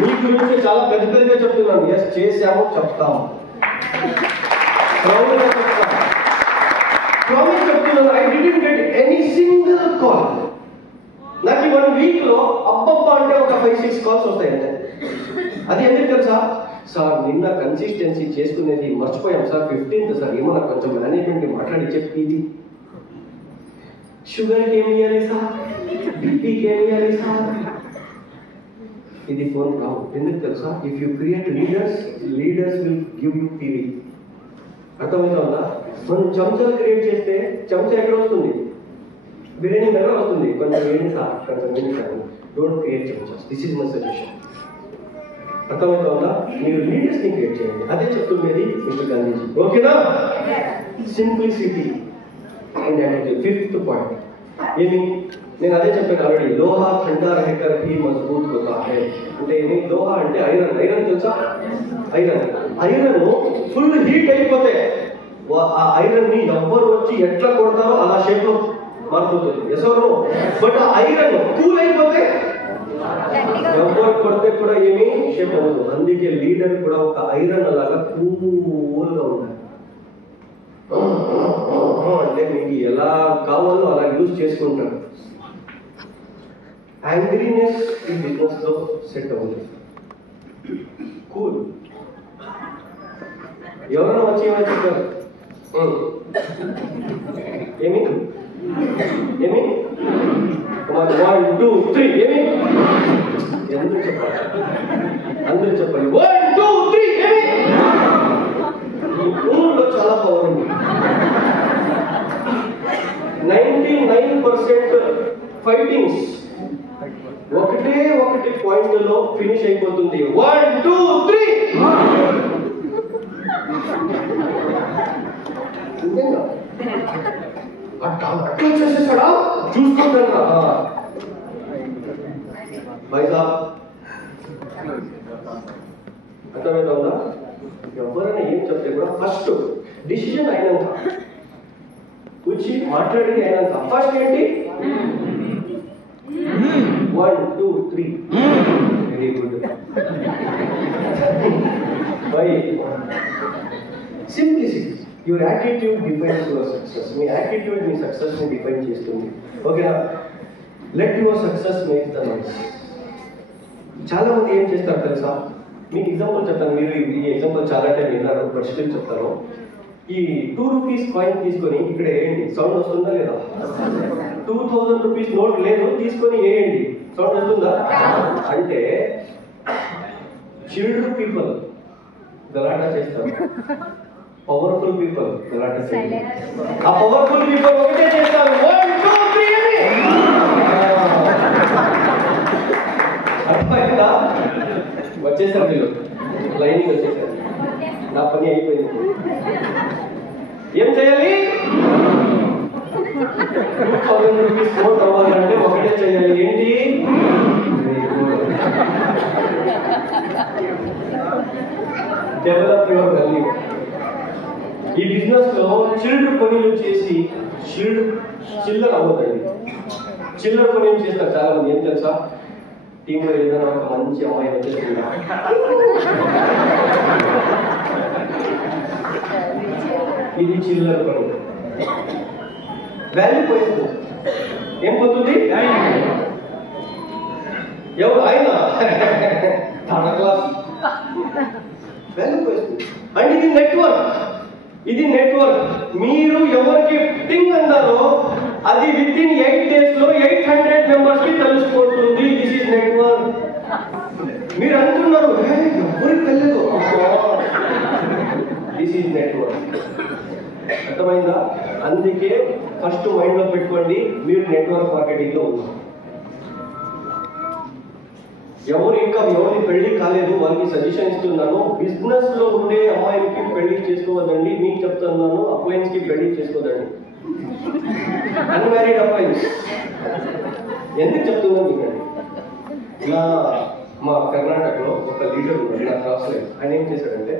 మీ గురించి చాలా పెద్దగా చెప్తున్నాను. ఎస్, చేశాము, చెప్తాము, ప్రౌడ్గా చెప్తాము, ప్రామిస్ చెప్తున్నాను. I didn't get any single call. నాకు 1 week లో అబ్బబ్బా అంటే ఒక 5-6 కాల్స్ వస్తాయంటే. అది ఎందుకు తెలుసా? సార్ నిన్న కన్సిస్టెన్సీ చేసుకునేది మర్చిపోయాం సార్, 15th సార్, ఏమన్నా కొంచెం మేనేజ్మెంట్ మాట్లాడి చెప్పి. ఇది షుగర్కి ఏమి ఇవ్వాలి సార్, బీపీకి ఏమి ఇవ్వాలి సార్. ఇది ఫోన్ కావు. ఎందుకు తెలుసా? If you create leaders, leaders will give you PV. అర్థమవుతుందా? మనం చెంచాలు క్రియేట్ చేస్తే చెంచా ఎక్కడ వస్తుంది? బిర్యానీ దగ్గర వస్తుంది. కొంచెం వేడి సార్, కొంచెం వేడి సార్. డోంట్ క్రియేట్ చెంచాస్. This is my suggestion. అర్థమవుతుందా? మీరు లీడర్స్ ని క్రియేట్ చేయండి. అదే చెప్తుండేది మిస్టర్ గాంధీజీ. ఓకేనా? Simplicity and attitude. Fifth point ఏమి? నేను అదే చెప్పాను ఆల్రెడీ. లోహా ఠండా రహకర్ హీ మజబూత్ హోతా హై. అంటే ఏమి? లోహా అంటే ఐరన్. ఐరన్ తెలుసా? ఐరన్. ఐరన్ ఫుల్ హీట్ అయిపోతే ఆ ఐరన్ ని ఎవ్వరు వచ్చి ఎట్లా కొడతారో అలా షేప్ లో మారిపోతుంది. ఎసరు. బట్ ఆ ఐరన్ కూల్ అయిపోతే ఎవరు కొడితే కూడా ఏమీ షేప్ అవ్వదు. అందుకే లీడర్ కూడా ఒక ఐరన్ అలాగా కూల్గా ఉండాలి. అంటే మీకు ఎలా కావాలో అలా యూజ్ చేసుకుంటారు. యాంగ్రీనెస్ ఈ బిజినెస్ లో సెట్ అవ్వదు. కూల్. ఎవరైనా వచ్చి ఏమైనా చెప్పారు ఏమి ఏమి 1 2 3 ఏమి? ఎందుకు చెప్పాలి? అందరూ చెప్పాలి. 1 2 3 ఏమి? ఈ ఊళ్ళో చాలా పవర్ ఉంది. 99% ఫైటింగ్స్ ఒకటే ఒకటి పాయింట్ లో ఫినిష్ అయిపోతుంది. 1 2 3 అట్లా చేసేసాడా చూసుకుంటా. పైసా అర్థమైందా? ఎవరైనా ఏం చెప్తే కూడా ఫస్ట్ డిసిజన్ అయినాక వచ్చి మాట్లాడి అయినాక ఫస్ట్ ఏంటి? 1 2 3. Very good. By simplicity. Your attitude defines your success. Me attitude me success ని డిఫైన్ చేస్తుంది. ఓకేనా? Let your success make the noise. చాలా మంది ఏం చేస్తారు తెలుసా? మీకు ఎగ్జాంపుల్ చెప్తాను. మీరు ఈ ఎగ్జాంపుల్ చాలా టైం విన్నారు, బట్ స్టిల్ చెప్తాను. ఈ 2 రూపీస్ కాయిన్ తీసుకొని ఇక్కడ వేయండి. సౌండ్ వస్తుందా లేదా? 2000 రూపీస్ నోట్ లేదు, తీసుకొని వేయండి. సౌండ్ వస్తుందా? అంటే చిల్డ్ పీపుల్ గలాటా చేస్తారు, పవర్ఫుల్ పీపుల్ గలాటా చేస్తారు. ఆ పవర్ఫుల్ పీపుల్ ఒకటే చేస్తారు. 1 2 3 అని. అర్థమైందా? వచ్చేసారు మీరు, లైనింగ్ వచ్చేసారు. నా పని అయిపోయింది. ఏం చేయాలి? 2000 రూపీస్ నోట్ అవ్వాలంటే ఒకటే చేయాలి. ఏంటి? Develop your value. ఈ బిజినెస్ లో చిల్డ్ర పనులు చేసి చిల్లర అవ్వదండి. చిల్లర పనులు చేస్తారు చాలా మంది. ఏం తెలుసా? టీంలో ఏదైనా ఒక మంచి అమ్మాయి వచ్చేసిందా, ఇది చిల్లర పని. వాల్యూ పోయింది. ఏం పోతుంది? ఎవరు? ఆయన థర్డ్ క్లాస్. వాల్యూ పోయింది. అండ్ ఇది నెట్వర్క్. ఇది నెట్వర్క్. మీరు ఎవరికి టింగ్ అన్నారో అది విత్ ఇన్ 8 days లో 800 మెంబర్స్ కి తెలిసిపోతుంది. This is network. మీరు అనుకున్నారు ఎవరికి తెలియదు. This is network. అర్థమైందా? అందుకే ఫస్ట్ మైండ్ లో పెట్టుకోండి, మీరు నెట్వర్క్ మార్కెటింగ్ లో ఉన్నారు. ఎవరి పెళ్లి కాలేదు వాళ్ళకి సజెషన్ ఇస్తున్నాను. బిజినెస్ లో ఉండే అమ్మాయికి పెళ్లి చేసుకోవద్దండి. మీకు చెప్తున్నాను, అప్లయన్స్ కి పెళ్లి చేసుకోదండి. Unmarried appliances. ఎందుకు చెప్తున్నాను మీకండి? మా కర్ణాటకలో ఒక లీడర్ ఉన్నాడు, నా క్లాస్ లైన్. ఆయన ఏం చేశాడంటే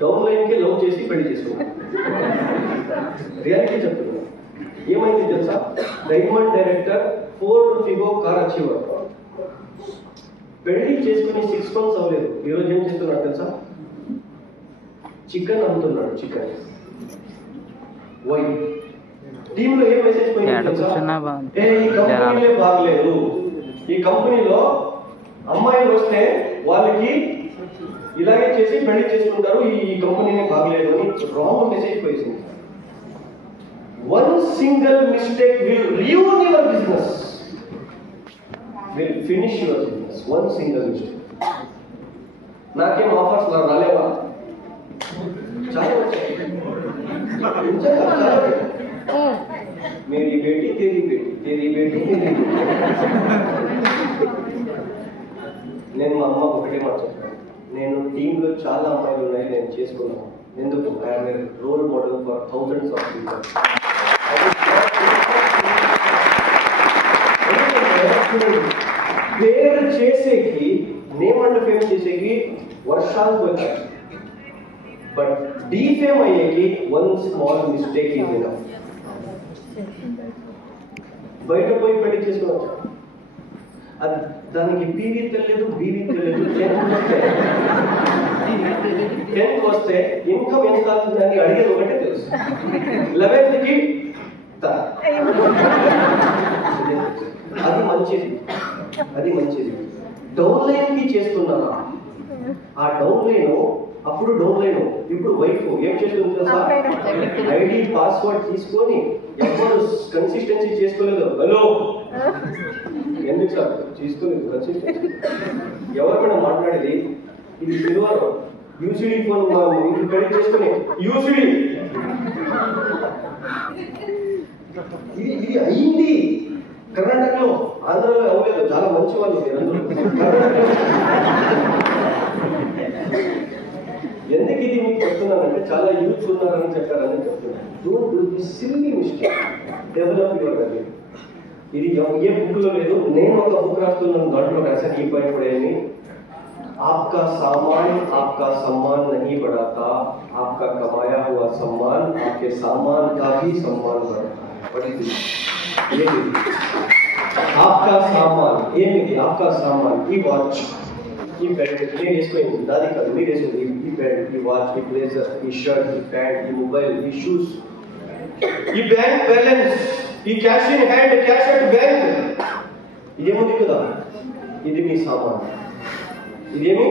డౌన్ లైన్ కి లవ్ చేసి పెళ్లి చేసుకున్నాడు. రియాలిటీ చెప్తున్నాను. ఏమైంది తెలుసా? Diamond director, Ford Figo car achiever. పెళ్లి చేసుకుని 6 months అవ్వలేదు. ఈరోజు ఏం చేస్తున్నాడు తెలుసా? చికెన్ అమ్ముతున్నాడు. చికెన్. వై? టీంలో ఏం మెసేజ్ పోయింది తెలుసా? ఈ కంపెనీలే బాగలేదు. ఈ కంపెనీలో అమ్మాయిలు వస్తే వాళ్ళకి ఇలాగే చేసి పెళ్లి చేసుకుంటారు. ఈ కంపెనీనే బాగలేదు అని రాంగ్ మెసేజ్ పోయింది. one single mistake will ruin your business, will finish your business. One single mistake. నాకేం ఆఫర్స్ రాలేవా? చాలా వచ్చాయి. मेरी बेटी तेरी बेटी तेरी बेटी तेरी बेटी. నేను మా అమ్మ ఒకటే మాట చెప్పాను, నేను టీంలో చాలా అమ్మాయిలు ఉన్నాయి, నేను చేసుకున్నాను. ఎందుకు? I'm a role model for thousands of people. పేరు చేసేకి, నేమ్ అండ్ ఫేమ్ చేసేకి వర్షాలు పోతాయి, బట్ డీఫేమ్ అయ్యేకి one small mistake is enough. బయట పోయి పెళ్లి చేసుకోవచ్చు, దానికి పీవీ తెలియదు, బీవీ తెలియదు. 10th వస్తే ఇన్కమ్ ఎంత అవుతుందని అడిగేది ఒకటే తెలుసు. 11th కి అది మంచిది, అది మంచిది. డౌన్ లైన్ కి చేసుకున్నాను. ఆ డౌన్ లైన్ అప్పుడు డౌన్ లైన్, ఇప్పుడు వైఫ్ ఏం చేస్తుంది తెలుసా? ఐడి పాస్వర్డ్ తీసుకొని ఎవరు కన్సిస్టెన్సీ చేసుకోలేదు. హలో ఎందుకు సార్ చేసుకోలేదు కన్సిస్టెన్సీ? ఎవరికైనా మాట్లాడేది ఇది సిల్వర్ యూసిడి ఫోన్ క్రెడిట్ చేసుకుని యూసిడి ఇది అయింది కర్ణాటకలో, ఆంధ్రలో అవ్వలేదు. చాలా మంచి వాళ్ళు ఎందుకు ఇది మీకు చెప్తున్నానంటే, చాలా యూత్ ఉన్నారని చెప్పారని చెప్తున్నాను. Don't do this silly mistake, develop your value. ఇది ఏ బుక్ లో లేదు, నేను ఒక బుక్ రాస్తున్నాను, దాంట్లో రాశాను ఈ పాయింట్ పడేది. आपका सामान आपका सम्मान नहीं बढ़ाता, आपका कमाया हुआ सम्मान आपके सामान का भी सम्मान बढ़ाता है. ये आपका सामान, ये नहीं आपका सामान, ये वॉच, ये बेल्ट, ये इसको दादी का मेरे इसको ये बेल्ट, ये वॉच, ये ब्लेजर, ये शर्ट, ये पैंट, ये मोबाइल, ये शूज, ये बैंक बैलेंस, ये cash in hand, cash at bank, ये मुझे पता, ఇది మీ సామాన్. ఇదేమి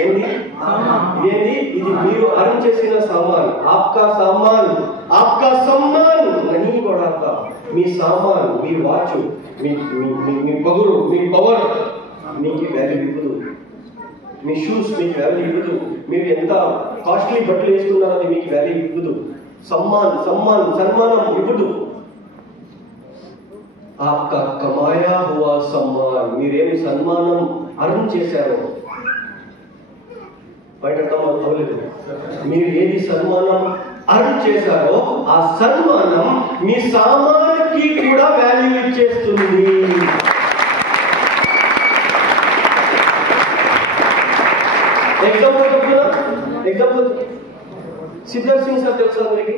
ఏంది? ఇది మీరు అర్న్ చేసిన సామాన్. ఆప్కా సామాన్ ఆప్కా సమ్మాన్ నహీ బఢాతా. మీ సామాన్, మీ వాచ్, మీ పగురు, మీ పవర్ మీకు వాల్యూ ఇవ్వదు. మీ షూస్ మీకు వాల్యూ ఇవ్వదు. మీరు ఎంత కాస్ట్లీ బట్టలు వేసుకున్నారని మీకు వాల్యూ ఇవ్వదు. సన్మానం ఇవ్వదు. आपका कमाया हुआ सम्मान, మీరేం సన్మానం అర్న్ చేశారో బయట అవ్వలేదు. మీరు ఏది సన్మానం అర్న్ చేశారో ఆ సన్మానం మీ సామాన్కి కూడా వాల్యూ ఇచ్చేస్తుంది. ఎగ్జాంపుల్ సిద్ధార్థ్ సింగ్ సార్ తెలుసా మీకు?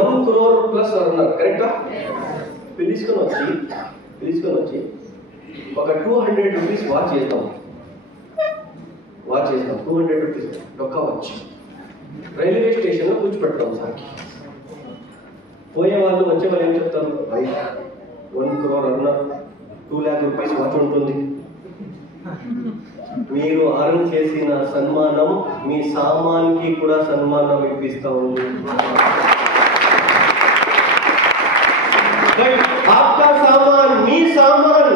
1 crore ప్లస్ అన్నారు, కరెక్టా? పిలుచుకొని వచ్చి ఒక 200 రూపీస్ వాచ్ చేద్దాం. 200 రూపీస్ ఒక్క వాచ్ రైల్వే స్టేషన్లో కూర్చోపెడతాం సార్కి. పోయే వాళ్ళు వచ్చే వాళ్ళు ఏం చెప్తారు? 1 crore అన్నారు, 2 lakh రూపీస్ వాచ్ ఉంటుంది. మీరు అర్న్ చేసిన సన్మానం మీ సామాన్కి కూడా సన్మానం ఇప్పిస్తా ఉంది. आपका सामान, మీ సామాన్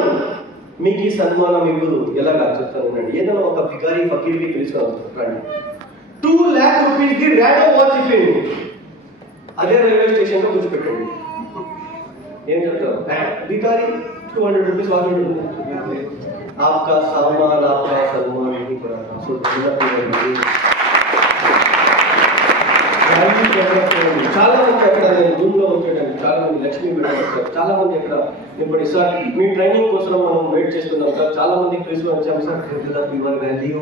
మీకు సన్మానం ఇవ్వదు. ఎలాగా చెప్తానండి. ఏదైనా ఒక భికారి ఫకీర్కి పిలుచుకోండి, 2 lakh రూపీస్ కి ర్యాడో వాచ్ ఇప్పింది, అదే రైల్వే స్టేషన్ లో కూర్చోపెట్టండి. ఏం చెప్తారు? భికారి 200 రూపీస్ వాచ్ ఉంటుంది. आपका सामान आपका सम्मान नहीं बढ़ाता. सो చాలా మంది అక్కడ నేను రూమ్ లో వచ్చేటండి, చాలా మంది లక్ష్మీ పెట్టారు, చాలా మంది అక్కడ ఇప్పుడు సార్ మీ ట్రైనింగ్ కోసం మనం వెయిట్ చేస్తున్నాం సార్, చాలా మంది పిలుచుకొని వచ్చాము సార్. Your value.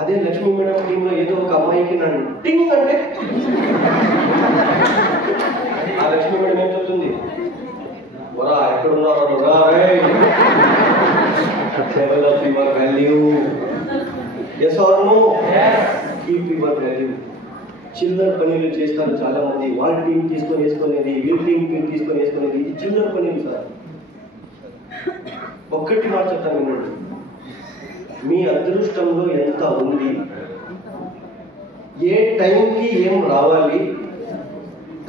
అదే లక్ష్మీ మేడం టీంలో ఏదో ఒక అమ్మాయికి నన్ను టింగ్ అంటే ఆ లక్ష్మీ మేడం ఏం చెప్తుంది? వరా ఎక్కడున్నారో develop your value. Yes or no? Keep your value. చిల్లర పనులు చేస్తారు చాలా మంది. వాళ్ళ టీం తీసుకొని వేసుకునేది, వీళ్ళ టీం తీసుకొని వేసుకునేది, ఇది చిల్లర పనులు సార్. ఒక్కటి మాట చెప్తాను వినండి. మీ అదృష్టంలో ఎంత ఉంది ఏ టైంకి ఏం రావాలి,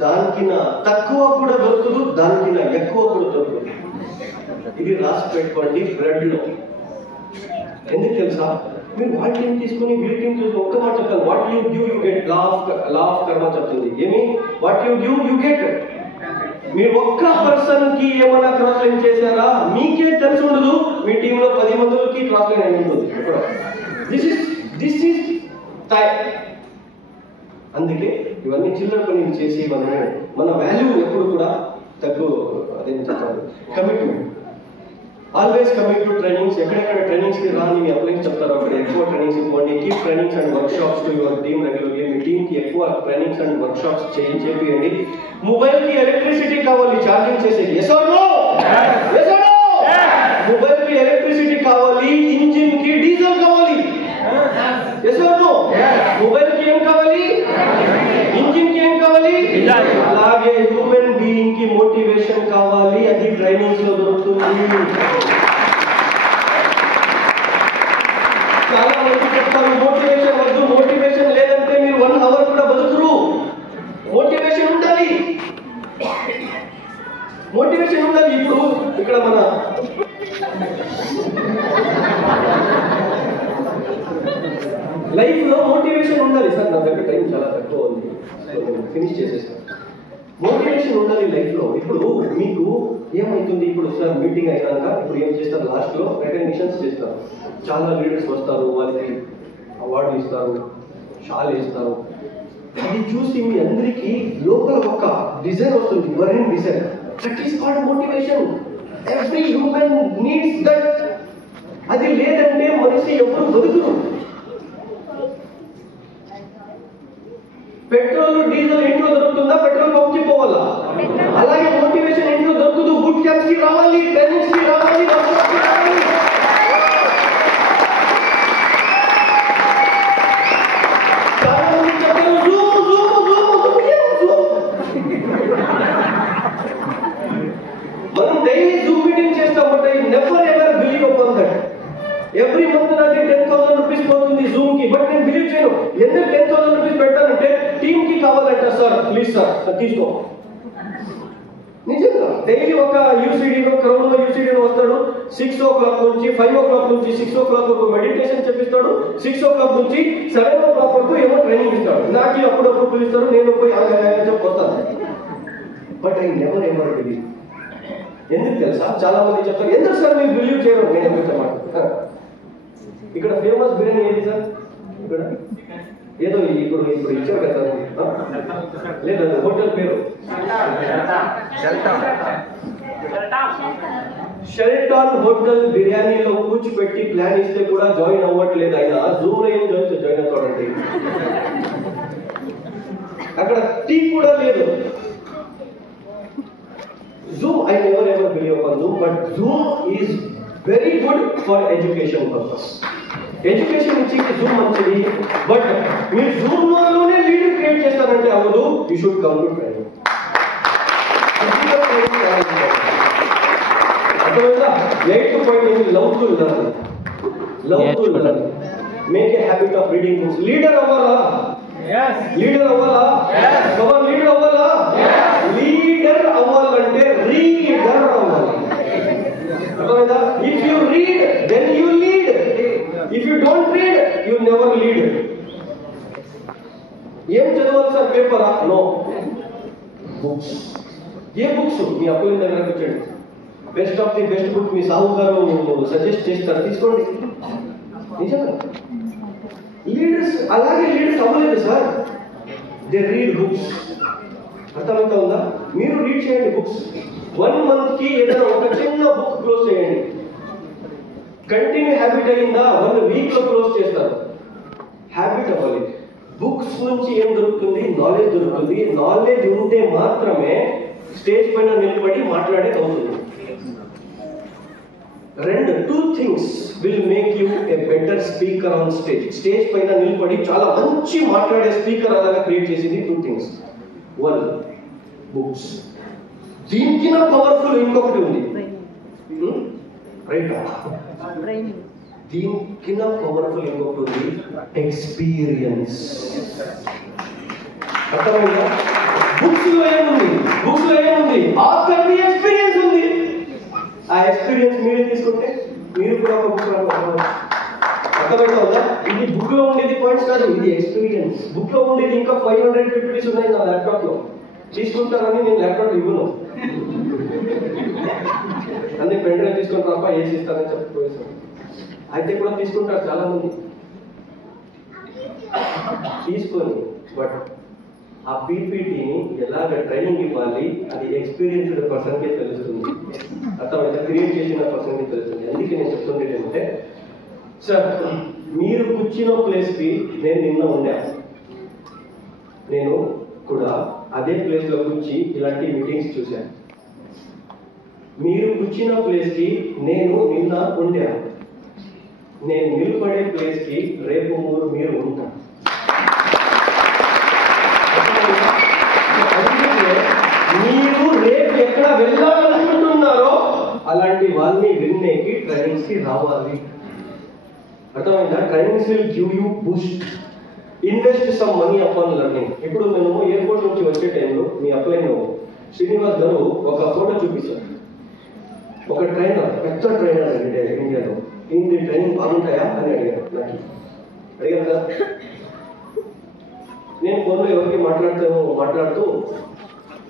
దానికి తక్కువ కూడా దొరకదు, దానికి ఎక్కువ కూడా దొరకదు. ఇది రాసి పెట్టుకోండి బ్లడ్లో. ఎందుకు తెలుసా? మీరు వాళ్ళ టీం తీసుకుని వీళ్ళ టీం తీసుకుని ఒక్క మాట చెప్తాను, what you give you get. Law of కర్మ చెప్తుంది ఏమి, what you give you get. మీరు ఒక్క పర్సన్ కి ఏమైనా క్రాస్ లైన్ చేశారా మీకే తెలిసి ఉండదు, మీ టీంలో 10 మందికి క్రాస్ లైన్ అయి ఉంటుంది. This is type. అందుకే ఇవన్నీ చిల్లర పనులు చేసి మన వాల్యూ ఎప్పుడు కూడా అదేం చెప్తాను, commitment. Always commit to trainings. ఎక్కడెక్కడ ట్రైనింగ్స్ కి రాని మీ అప్లైన్స్ చెప్తారు, అక్కడ ఎక్కువ ట్రైనింగ్స్ ఇవ్వండి. Keep trainings and workshops to your team regularly. మీ టీమ్ కి ఎక్కువ ట్రైనింగ్స్ అండ్ వర్క్ షాప్స్ చేపియండి. మొబైల్ కి ఎలక్ట్రిసిటీ కావాలి ఛార్జింగ్ చేసేది. yes or no? yes or no? Mobile కి ఎలక్ట్రిసిటీ కావాలి, ఇంజిన్ కి డీజిల్ కావాలి. yes or no? మొబైల్ కి ఏం కావాలి, ఇంజిన్ కి ఏం కావాలి. అలాగే హ్యూమన్ బీయింగ్ కి మోటివేషన్ కావాలి, అది ట్రైనింగ్స్ లో దొరుకుతుంది. చాలా మంది చెప్తారు మోటివేషన్ వద్దు, మోటివేషన్ లేదంటే మీరు 1 hour కూడా బతుకురు. మోటివేషన్ ఉండాలి, మోటివేషన్ ఉండాలి. ఇప్పుడు ఇక్కడ మన లైఫ్ లో మోటివేషన్ ఉండాలి. సార్ నా దగ్గర టైం చాలా తక్కువ ఉంది, ఫినిష్ చేసేస్తాను. మోటివేషన్ ఉండాలి లైఫ్ లో. ఇప్పుడు మీకు ఏమవుతుంది, ఇప్పుడు సార్ మీటింగ్ అయినాక ఇప్పుడు ఏం చేస్తారు, లాస్ట్ లో రికగ్నిషన్స్ చేస్తారు. చాలా లీడర్స్ వస్తారు, వాళ్ళకి అవార్డులు ఇస్తారు, షాల్ ఇస్తారు. అది చూసి మీ అందరికీ లోపల ఒక డిజైర్ వస్తుంది, burning desire. That is called motivation. Every human needs that. అది లేదంటే మనిషి ఎప్పుడు బతుకురు. పెట్రోల్ డీజిల్ ఇంట్లో దొరుకుతుందా, పెట్రోల్ పంప్కి పోవాలా? అలాగే మోటివేషన్ ఇంట్లో దొరుకుతుంది. బూట్ క్యాంప్స్ కి రావాలి, ట్రైనింగ్స్ కి రావాలి, వర్క్షాప్స్ కి రావాలి. చాలా మంది చెప్తారు మనం డైలీ జూమ్ మీటింగ్ చేస్తామంటే never ever believe upon that. Every month నాది 10,000 రూపీస్ పోతుంది జూమ్ కి, బట్ నేను బిలీవ్ చేయను. ఎందుకు 10,000 రూపీస్ పెట్టానంటే టీమ్ కి కావాలంట. సార్ ప్లీజ్ సార్ తీసుకో. నిజంగా డైలీ ఒక యూసీడీలో క్రౌడ్ లో యూసీడీలో వస్తాడు. 6 o'clock నుంచి 5 o'clock నుంచి 6 o'clock వరకు మెడిటేషన్ చెప్పిస్తాడు. 6 o'clock నుంచి 7 o'clock వరకు ఏమో ట్రైనింగ్ ఇస్తాడు. నాకు అప్పుడప్పుడు పిలుస్తారు, నేను పోయి చెప్పొస్తాను. But I never ever believe. ఎందుకు తెలుసా? చాలా మంది చెప్తారు ఎందుకు సార్ మీరు బిలీవ్ చేయరు. నేను ఎందుకు చెప్పాను. ఇక్కడ ఫేమస్ బిర్యానీ ఏది సార్? ఇక్కడ ఏదో ఇప్పుడు ఇచ్చారు కదా, లేదు హోటల్ పేరు షెల్టాన్ హోటల్. బిర్యానీలో కూర్చిపెట్టి ప్లాన్ ఇస్తే కూడా జాయిన్ అవ్వట్లేదు ఆయన. జూమ్ లో ఏం జాయిన్ అవుతాడండి. అక్కడ టీ కూడా లేదు. Zoom, I never ever believe upon Zoom, but Zoom is very good for education purpose. Education ఇచ్చి Zoom మంచిది, బట్ మీరు Zoom లోనే లీడర్ క్రియేట్ చేస్తారంటే అవ్వదు. You should come to training. అర్థమైందా? 8th point love to learn. Love to learn. Make a habit of reading books. Leader అవ్వాలా? లీడర్ అవ్వాలా? లీడర్ అవ్వాలా? లీడర్ అవ్వాలంటే రీడర్ అవ్వాలి. అర్థమైందా? If you read then you lead. If you don't read you never lead. ఏం చదవాలి సార్? పేపరా? No, books. ఏ బుక్స్? మీ అప్పుల దగ్గర కూర్చోండి. Best of the best book మీ సాహు గారు సజెస్ట్ చేస్తారు, తీసుకోండి. నిజంగా లీడర్స్ అలాగే లీడర్స్ అవ్వలేదు సార్. They read books. అర్థమవుతా ఉందా? మీరు రీడ్ చేయండి బుక్స్. 1 month కి ఏదైనా ఒక చిన్న బుక్ క్లోజ్ చేయండి. కంటిన్యూ హ్యాబిట్ అయిందా 1 week లో క్లోజ్ చేస్తారు. హ్యాబిట్ అవ్వాలి. బుక్స్ నుంచి ఏం దొరుకుతుంది? నాలెడ్జ్ దొరుకుతుంది. నాలెడ్జ్ ఉంటే మాత్రమే స్టేజ్ పైన నిలబడి మాట్లాడే అవుతుంది. 2 things will make you a better speaker on stage. Stage పైన నిలబడి చాలా మంచి మాట్లాడే స్పీకర్ అలాగా క్రియేట్ చేసింది 2 things. 1, బుక్స్. దీనికి నా పవర్ఫుల్ ఇంకొకటి ఉంది, రైట్. దీని కింద పవర్ఫుల్ ఇంకొకటి ఉంది, ఎక్స్పీరియన్స్. అర్థమైందా? బుక్స్ లో ఏముంది? ఆథర్ ఎక్స్పీరియన్స్ ఉంది. ఆ ఎక్స్పీరియన్స్ మీరే తీసుకుంటే మీరు కూడా ఒక బుక్ రావాలి. అర్థమైందా? ఇది బుక్ లో ఉండేది పాయింట్స్ కాదు, ఇది ఎక్స్పీరియన్స్. బుక్ లో ఉండేది ఇంకా 500 PPTs ఉన్నాయి నా ల్యాప్టాప్ లో. తీసుకుంటారని నేను ల్యాప్టాప్ ఇవ్వను. అన్ని పెన్ డ్రైవ్ తీసుకొని తప్ప ఏసి ఇస్తానని చెప్పిపోయేసాను. అయితే కూడా తీసుకుంటారు చాలా మంది, తీసుకొని బట్ ఆ పీపీటీని ఎలాగ ట్రైనింగ్ ఇవ్వాలి అది ఎక్స్పీరియన్స్డ్ పర్సన్కే తెలుస్తుంది. అర్థమైతే క్రియేట్ చేసిన పర్సన్కి తెలుస్తుంది. అందుకే నేను చెప్తుంది ఏంటంటే, సార్ మీరు కూర్చున్న ప్లేస్కి నేను నిన్న ఉండాను. నేను కూడా అదే ప్లేస్లో కూర్చి ఇలాంటి మీటింగ్స్ చూశాను. మీరు కూర్చున్న ప్లేస్కి నేను నిన్న ఉండాను. నేను నిలబడే ప్లేస్కి రేపు మీరు ఉంటాను. మీరు రేపు ఎక్కడ వెళ్ళాలనుకుంటున్నారో అలాంటి వాళ్ళని విన్నేకి ట్రైనింగ్స్ కి రావాలి. అర్థమైందా? Trainings will give you Boost. Invest some money upon learning. ఇప్పుడు మేము ఎయిర్పోర్ట్ నుంచి వచ్చే టైంలో మీ అప్లైన్ శ్రీనివాస్ గారు ఒక ఫోటో చూపిస్తారు. ఒక ట్రైనర్, పెద్ద ట్రైనర్ అంటే ఇండియాలో, ఇంది ట్రైనింగ్ బాగుంటాయా అని అడిగారు. కదా నేను ఫోన్లో ఎవరికి మాట్లాడుతూ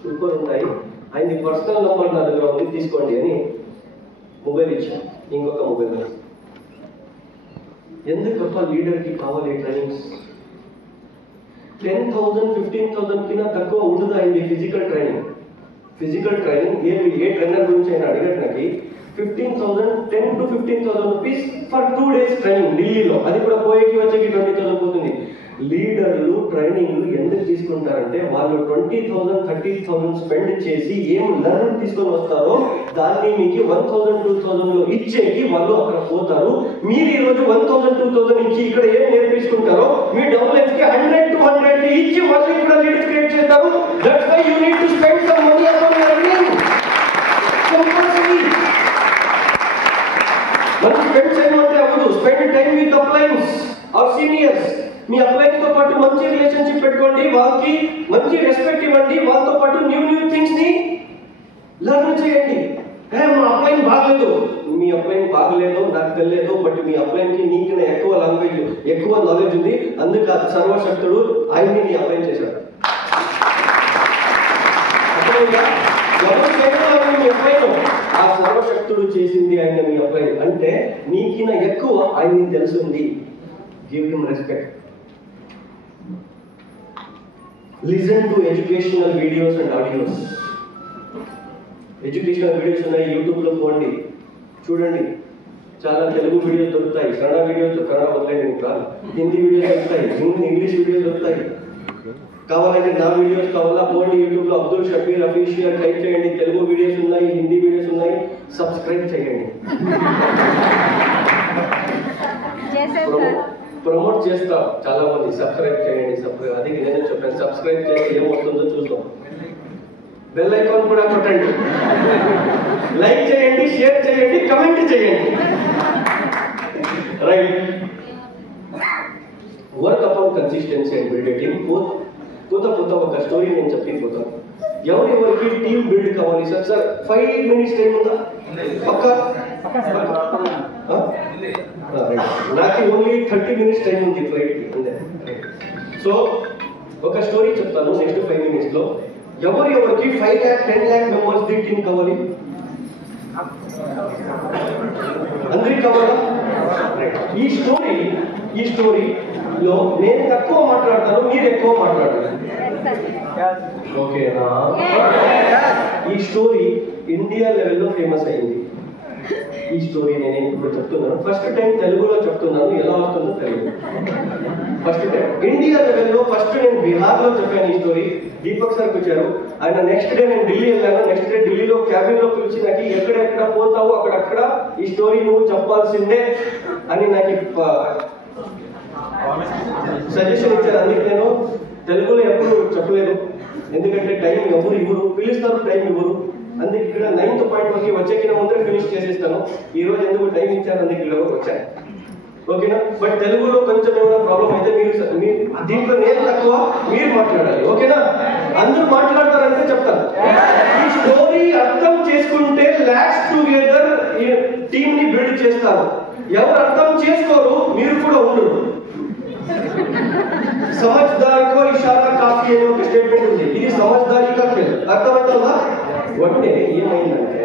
సూపర్ ఉంటాయి, ఆయన పర్సనల్ నంబర్ నా దగ్గర ఉంది తీసుకోండి అని మొబైల్ ఇచ్చాను. ఇంకొక మొబైల్ ఎందుకప్ప లీడర్కి కావాలి ట్రైనింగ్స్? 10,000 15,000 కింద తక్కువ ఉండదు అయింది ఫిజికల్ ట్రైనింగ్. ఏ ట్రైనర్ గురించి ఆయన అడిగారు నాకు 15,000 10 to 15,000 rupees for 2 days training ఢిల్లీలో. అది కూడా పోయేకి వచ్చేకి 20,000 పోతుంది. లీడర్లు ట్రైనింగ్ ఎందుకు తీసుకుంటారంటే వాళ్ళు 20,000 30,000 స్పెండ్ చేసి ఏం లెర్న్ తీసుకొని వస్తారో దాన్ని మీకు 1,000 2,000 లో ఇచ్చేకి వాళ్ళు అక్కడ పోతారు. మీరు ఈ రోజు 1,000 2,000 ఇచ్చి ఇక్కడ ఏం నేర్పించుకుంటారో మీ డౌన్లైన్స్ కి 100 200 ఇచ్చి వాళ్ళు ఇక్కడ లీడర్స్ క్రియేట్ చేస్తారు. That's why you need to spend some money upon learning. Compulsory మనం స్పెండ్ చేయమంటే అవ్వదు. Spend time with uplines or seniors. మీ అప్లైన్స్ తో పాటు మంచి రిలేషన్షిప్ పెట్టుకోండి, వాళ్ళకి మంచి రెస్పెక్ట్ ఇవ్వండి, వాళ్ళతో పాటు న్యూ థింగ్స్ ని లెర్న్ చేయండి. మా అప్లైన్ బాగలేదు, మీ అప్లైన్ బాగలేదు నాకు తెలియదు, బట్ మీ అప్లైన్ కి నీకు ఎక్కువ లాంగ్వేజ్ ఎక్కువ నాలెడ్జ్ ఉంది, అందుకు ఆ సర్వశక్తుడు ఆయన్ని నీ అప్లైన్ చేశాడు. ఆ సర్వశక్తుడు చేసింది ఆయన మీ అప్లైన్ అంటే నీకిన ఎక్కువ ఆయన్ని తెలుసుంది. Give him respect. Listen to educational videos and audios. Educational videos ఉన్నాయి, యూట్యూబ్లో పోండి చూడండి. చాలా తెలుగు వీడియోస్ దొరుకుతాయి, కన్నడ వీడియోస్, కన్నడ వదిలేండి ఇంకా, హిందీ వీడియోస్ దొరుకుతాయి, ఇంగ్లీష్ వీడియోస్ దొరుకుతాయి. కావాలంటే నా వీడియోస్ కావాలా పోండి యూట్యూబ్లో అబ్దుల్ షబీర్ అఫీషియల్ టైప్ చేయండి. తెలుగు వీడియోస్ ఉన్నాయి, హిందీ వీడియోస్ ఉన్నాయి, సబ్స్క్రైబ్ చేయండి. ప్రమోట్ చేస్తాం చాలా మంది, సబ్స్క్రైబ్ చేయండి. అది నేను చెప్పాను, సబ్స్క్రైబ్ చేసి ఏమవుతుందో చూద్దాం. బెల్ ఐకాన్ కూడా కొట్టండి, లైక్ చేయండి, షేర్ చేయండి, కమెంట్ చేయండి. Right. Work upon consistency and build a team. పోతా ఒక స్టోరీ నేను చెప్పిపోతాను. ఎవరెవరికి టీమ్ బిల్డ్ కావాలి సార్ 5 minutes టైం ఉందా? పక్కా? నాకు ఓన్లీ 30 minutes టైం ఉంది ఫ్లైట్. సో ఒక స్టోరీ చెప్తాను నెక్స్ట్ 5 minutes లో. ఎవరికి 5 lakh 10 lakh members the team కావాలి? అందరికి కావాలా? ఈ స్టోరీలో నేను తక్కువ మాట్లాడతాను, మీరు ఎక్కువ మాట్లాడాలి. ఓకేనా? ఈ స్టోరీ ఇండియా లెవెల్లో ఫేమస్ అయింది. ఈ స్టోరీ నేను ఇప్పుడు చెప్తున్నాను, ఫస్ట్ టైం తెలుగులో చెప్తున్నాను, ఎలా వస్తుందో తెలియదు. ఫస్ట్ టైం ఇండియా లెవెల్లో ఫస్ట్ నేను బీహార్లో చెప్పాను ఈ స్టోరీ. దీపక్ సార్ వచ్చారు, ఆయన నెక్స్ట్ డే నేను ఢిల్లీ వెళ్ళాను. నెక్స్ట్ డే ఢిల్లీలో క్యాబిన్ లో పిలిచి నాకు ఎక్కడెక్కడ పోతావు అక్కడక్కడ ఈ స్టోరీ నువ్వు చెప్పాల్సిందే అని నాకు సజెషన్ ఇచ్చారు. అందుకే నేను తెలుగులో ఎప్పుడు చెప్పలేదు, ఎందుకంటే టైం ఎవరు ఇవ్వరు, పిలుస్తారు టైం ఇవ్వరు. అందుకే ఇక్కడ 9th point వరకు వచ్చేకిన ముందే ఫినిష్ చేసేస్తాను. ఈ రోజు ఎందుకు టైం ఇచ్చాను, అందుకే ఇక్కడ వచ్చాను. ఓకేనా? బట్ తెలుగులో కొంచెం ఏమైనా ప్రాబ్లం అయితే మీరు దీంట్లో నేను తక్కువ, మీరు మాట్లాడాలి. ఓకేనా? అందరూ మాట్లాడతారంటే చెప్తాను. ఈ స్టోరీ అర్థం చేసుకుంటే లాక్స్ టుగెదర్ టీమ్ ని బిల్డ్ చేస్తారు. ఎవరు అర్థం చేసుకోరు మీరు కూడా ఉండరు. సమజ్దారికో ఇషారా కాఫీ అనే ఒక స్టేట్మెంట్ ఉంది. ఇది సమజ్దారిగా ఖేల్. అర్థమవుతుందా? వన్ డే ఏమైందంటే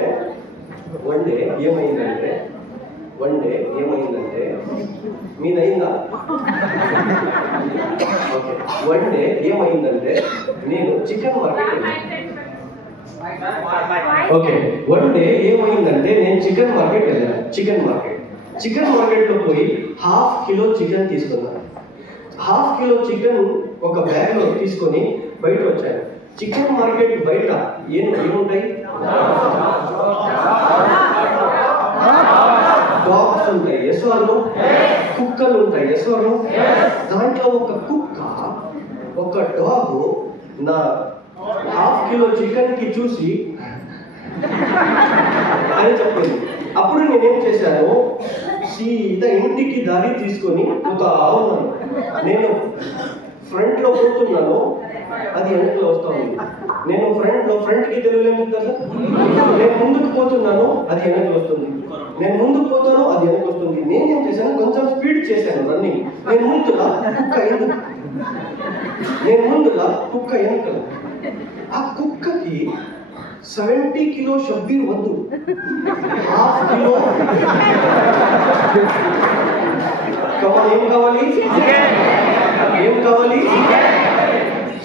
మీదైందా? ఓకే. వన్ డే ఏమైందంటే నేను చికెన్ మార్కెట్ వెళ్ళాను. ఓకే. వన్ డే ఏమైందంటే నేను చికెన్ మార్కెట్ వెళ్ళాను. చికెన్ మార్కెట్ లో పోయి ½ కిలో చికెన్ తీసుకున్నాను. ½ కిలో చికెన్ ఒక బ్యాగ్ లో తీసుకొని బయట వచ్చాను. చికెన్ మార్కెట్ బయట ఏముంటాయి? డాగ్స్ ఉంటాయి, ఎస్వాళ్ళు కుక్కలు ఉంటాయి, ఎస్వాళ్ళు. దాంట్లో ఒక కుక్క, ఒక డాగ్ నా ½ కిలో చికెన్ కి చూసి అని చెప్పింది. అప్పుడు నేనేం చేశాను, సీదా ఇంటికి దారి తీసుకొని ఉన్నాను. నేను ఫ్రంట్ లో పోతున్నాను, అది వెనకలో వస్తా ఉంది. నేను ఫ్రంట్ కి తెలుగులో ఏం చెప్తాను? నేను ముందుకు పోతున్నాను, అది వెనకలు వస్తుంది. నేను ముందుకు పోతాను, అది వెనక వస్తుంది. నేనేం చేశాను, కొంచెం స్పీడ్ చేశాను రన్నింగ్. నేను ముందులా కుక్క వెనకల. ఆ కుక్కకి 70 కిలో షబ్బీర్ వద్దు, ½ కిలో ఏం కావాలి?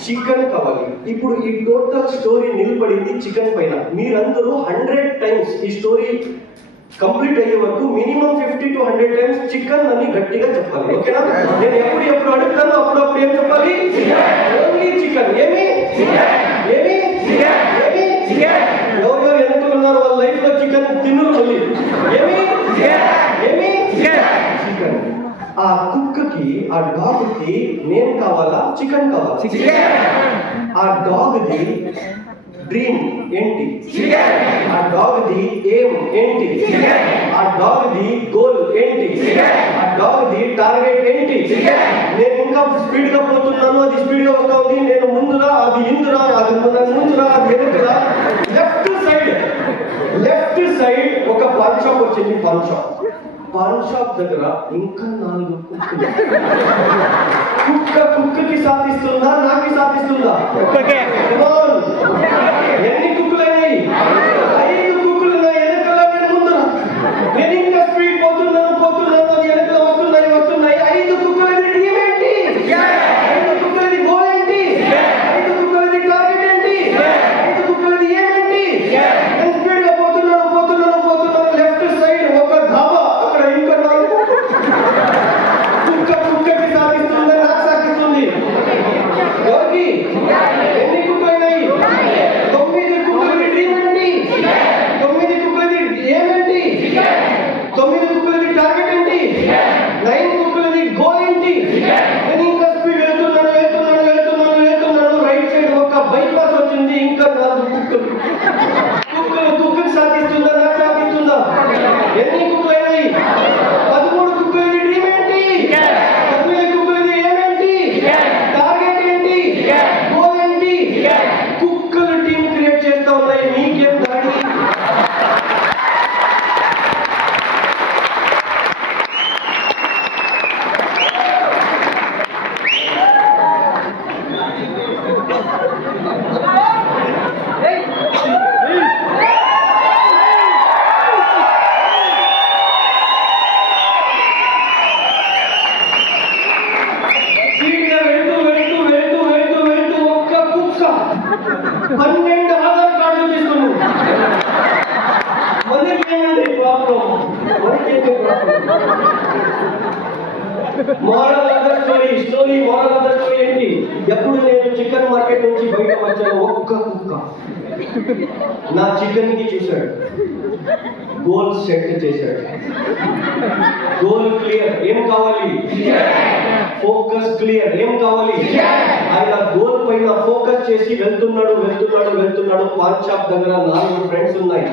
చికెన్ కావాలి. ఇప్పుడు ఈ టోటల్ స్టోరీ నిలబడింది చికెన్ పైన. మీరందరూ 100 టైమ్స్ ఈ స్టోరీ కంప్లీట్ అయ్యే వరకు మినిమం 50 to 100 టైమ్స్ చికెన్ అని గట్టిగా చెప్పాలి. ఓకేనా? నేను ఎప్పుడు అడుగుతాను అప్పుడు ఏం చెప్పాలి? Only chicken. ఎవరు ఎన్నుకున్నారు వాళ్ళ లైఫ్ లో చికెన్ తిన్నురు మళ్ళీ చికెన్. ఆ కుక్కకి, ఆ డాగ్ కి నేను కావాలా, చికెన్ కావాలా? ఆ డాగ్ ది డ్రీమ్ ఏంటి? ఆ డాగ్ ది ఏం ఏంటి? ఆ డాగ్ ది గోల్ ఏంటి? ఆ డాగ్ ది టార్గెట్ ఏంటి? నేను ఇంకా స్పీడ్ గా పోతున్నాను, అది స్పీడ్ గా వస్తా ఉంది. నేను ముందురా, అది ఇందురా, అది ముందురా, అది వెనుకరా. లెఫ్ట్ సైడ్ ఒక పాన్ షాప్ వచ్చింది. పాన్ షాప్ దగ్గర ఇంకా 4 కుక్కలు. కుక్కకి సాధిస్తుందా, నాకి సాధిస్తుందా? ఎన్ని కుక్కలైనాయి? 5 కుక్కలు నా వెనకాల, నేను ముందురా. నేను ఇంకా స్పీడ్ పోతున్నాను, అది వెనకాల వస్తున్నాయి. 5 కుక్కలది టీమ్ ఏంటి? 5 కుక్కలది గోల్ ఏంటి? 5 కుక్కలది టార్గెట్ ఏంటి? 5 కుక్కలది ఏమేంటి? నేను స్పీడ్ గా పోతున్నాను. లెఫ్ట్ సైడ్ ఒక ధాబా, అక్కడ ఇంకా 4 కుక్కకి సాధిస్తుందా, నాకు సాధిస్తుంది? ఎవరికి? ఎన్ని కుక్కలైనాయి? 9 కుక్కలది డ్రీమ్ ఏంటి? 9 కుక్కలది ఏమేంటి? 9 కుక్కలది టార్గెట్ ఏంటి? 9 కుక్కలది గోల్ ఏంటి? నేను ఇంకా స్పీడ్ వెళ్తున్నాను. రైట్ సైడ్ ఒక బైపాస్ వచ్చింది. ఇంకా 4 కుక్కకి సాధిస్తుందా, నాకు సాధిస్తుందా? ఎన్ని కుక్కలైనాయి? 13 కుక్కలది డ్రీమ్ ఏంటి? 14 కుక్కలది ఏమేంటి? టార్గెట్ ఏంటి? గోల్ ఏంటి? కుక్కలు టీమ్ క్రియేట్ చేస్తా ఉన్నాయి. మీకేం దాడి? స్పీడ్గా వెళ్తూ ఒక్క కుక్క 12 ఆధార్ కార్డులు తీసుకున్నాడు. మనకేమండి problem? Moral of the story ఏంటి? ఎప్పుడు నేను చికెన్ మార్కెట్ నుంచి బయట వచ్చాను, ఒక్క కుక్క నా చికెన్ కి చూశాడు, గోల్ సెట్ చేశాడు. Goal clear. ఏం కావాలి? Focus clear. ఏం కావాలి? ఆయన గోల్ పైన ఫోకస్ చేసి వెళ్తున్నాడు. పాన్ షాప్ దగ్గర 4 ఫ్రెండ్స్ ఉన్నాయి.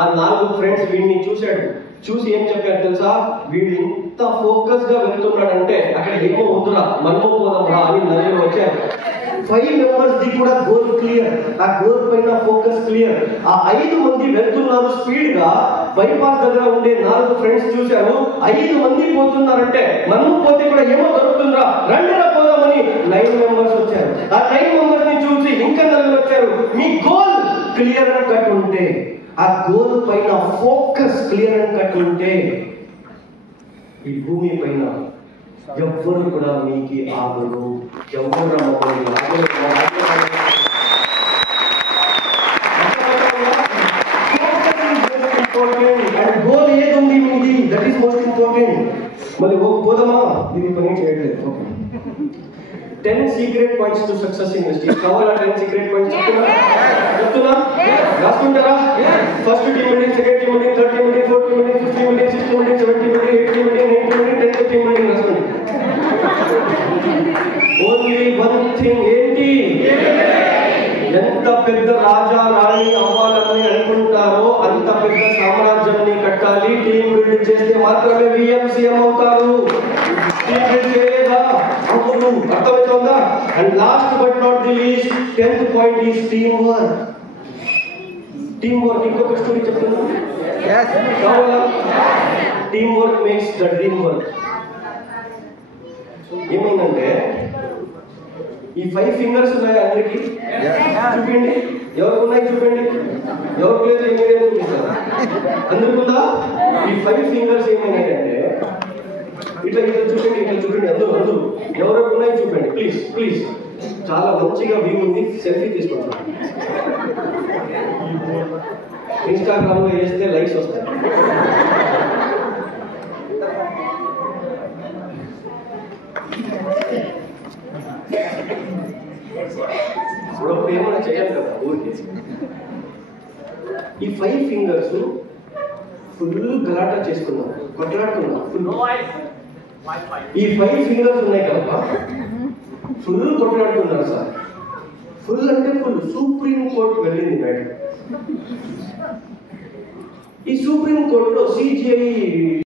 ఆ 4 ఫ్రెండ్స్ వీడిని చూశాడు. చూసి ఏం చెప్పారు తెలుసా, వీడు ఇంత ఫోకస్ గా వెళ్తున్నాడంటే అక్కడ ఏమో ఉందిరా, మనమో పోదాంరా అని నలుగురు వచ్చారు. 5 మెంబర్స్ ది కూడా గోల్ క్లియర్, ఆ గోల్ పైన ఫోకస్ క్లియర్. ఆ 5 మంది వెళ్తున్నారు స్పీడ్ గా. బైపాస్ దగ్గర ఉండే 4 ఫ్రెండ్స్ చూశారు, 5 మంది పోతున్నారంటే మనం పోతే కూడా ఏమో దొరుకుతుందిరా, రండిరా పోదామని 9 మెంబర్స్ వచ్చారు. ఆ 9 మెంబర్స్ ని చూసి ఇంకా నలుగురు వచ్చారు. మీ గోల్ క్లియర్ అని కట్ ఉంటే, ఆ గోల్ పైన ఫోకస్ క్లియర్ అని కట్ ఉంటే, ఈ భూమి పైన ఎవ్వరు కూడా మీకు ఆగరు. ఎవరు గోల్ ఏది ఉంది మీది, దట్ ఈస్ మోస్ట్ ఇంపార్టెంట్. మళ్ళీ పోదామా, ఇది పని చేయట్లేదు. 10 secret points to success in industry. కావాలా 10 సీక్రెట్ పాయింట్స్ చెప్తున్నా? రాసుకుంటారా? First team meeting, second team meeting, third team meeting, fourth team meeting, fifth team meeting, sixth team meeting, seventh team meeting, eighth team meeting, ninth team meeting, 10th team meeting రాసుకోండి. ఓన్లీ వన్ థింగ్, ఏంటి? ఎంత పెద్ద రాజా రాణి అవ్వాలని అనుకుంటారో అంత పెద్ద సామ్రాజ్యాన్ని కట్టాలి. టీం బిల్డ్ చేస్తే మాత్రమే విఎంసీఎం అవుతారు. టీం బిల్డ్ చేయలేదా అవ్వరు. అర్థమవుతుందా? And last but not the least, 10th point is team work. Team work ఇంకొక స్టోరీ చెప్తున్నా, కావాలా? Team work makes the dream work. ఏమైందంటే ఈ 5 ఫింగర్స్ ఉన్నాయి అందరికి, చూపిండి. ఎవరికి ఉన్నాయి చూపిండి, ఎవరికి లేదు మీరేమో చూపిస్తారు. అందరికి ఉందా? ఈ 5 ఫింగర్స్ ఏమైనాయంటే ఇట్లా ఇట్లా చూపిండి, ఇట్లా చూపిండి. అందరూ ఎవరికి ఉన్నాయి చూపండి ప్లీజ్ ప్లీజ్. చాలా మంచిగా వ్యూ ఉంది, సెల్ఫీ తీసుకుంటాం. ఇన్స్టాగ్రామ్ లో వేస్తే లైక్స్ వస్తాయి. ఇప్పుడు ఏమైనా చేయాలి కదా ఊరికి. ఈ 5 ఫింగర్స్ ఫుల్ గలాటా చేసుకున్నాం, కొట్లాడుకున్నాం ఫుల్. ఈ 5 ఫింగర్స్ ఉన్నాయి కదా, ఫుల్ కొట్లాడుకున్నారు సార్. ఫుల్ అంటే ఫుల్. సుప్రీం కోర్టు వెళ్ళింది బయట. ఈ సుప్రీం కోర్టులో సిజిఐ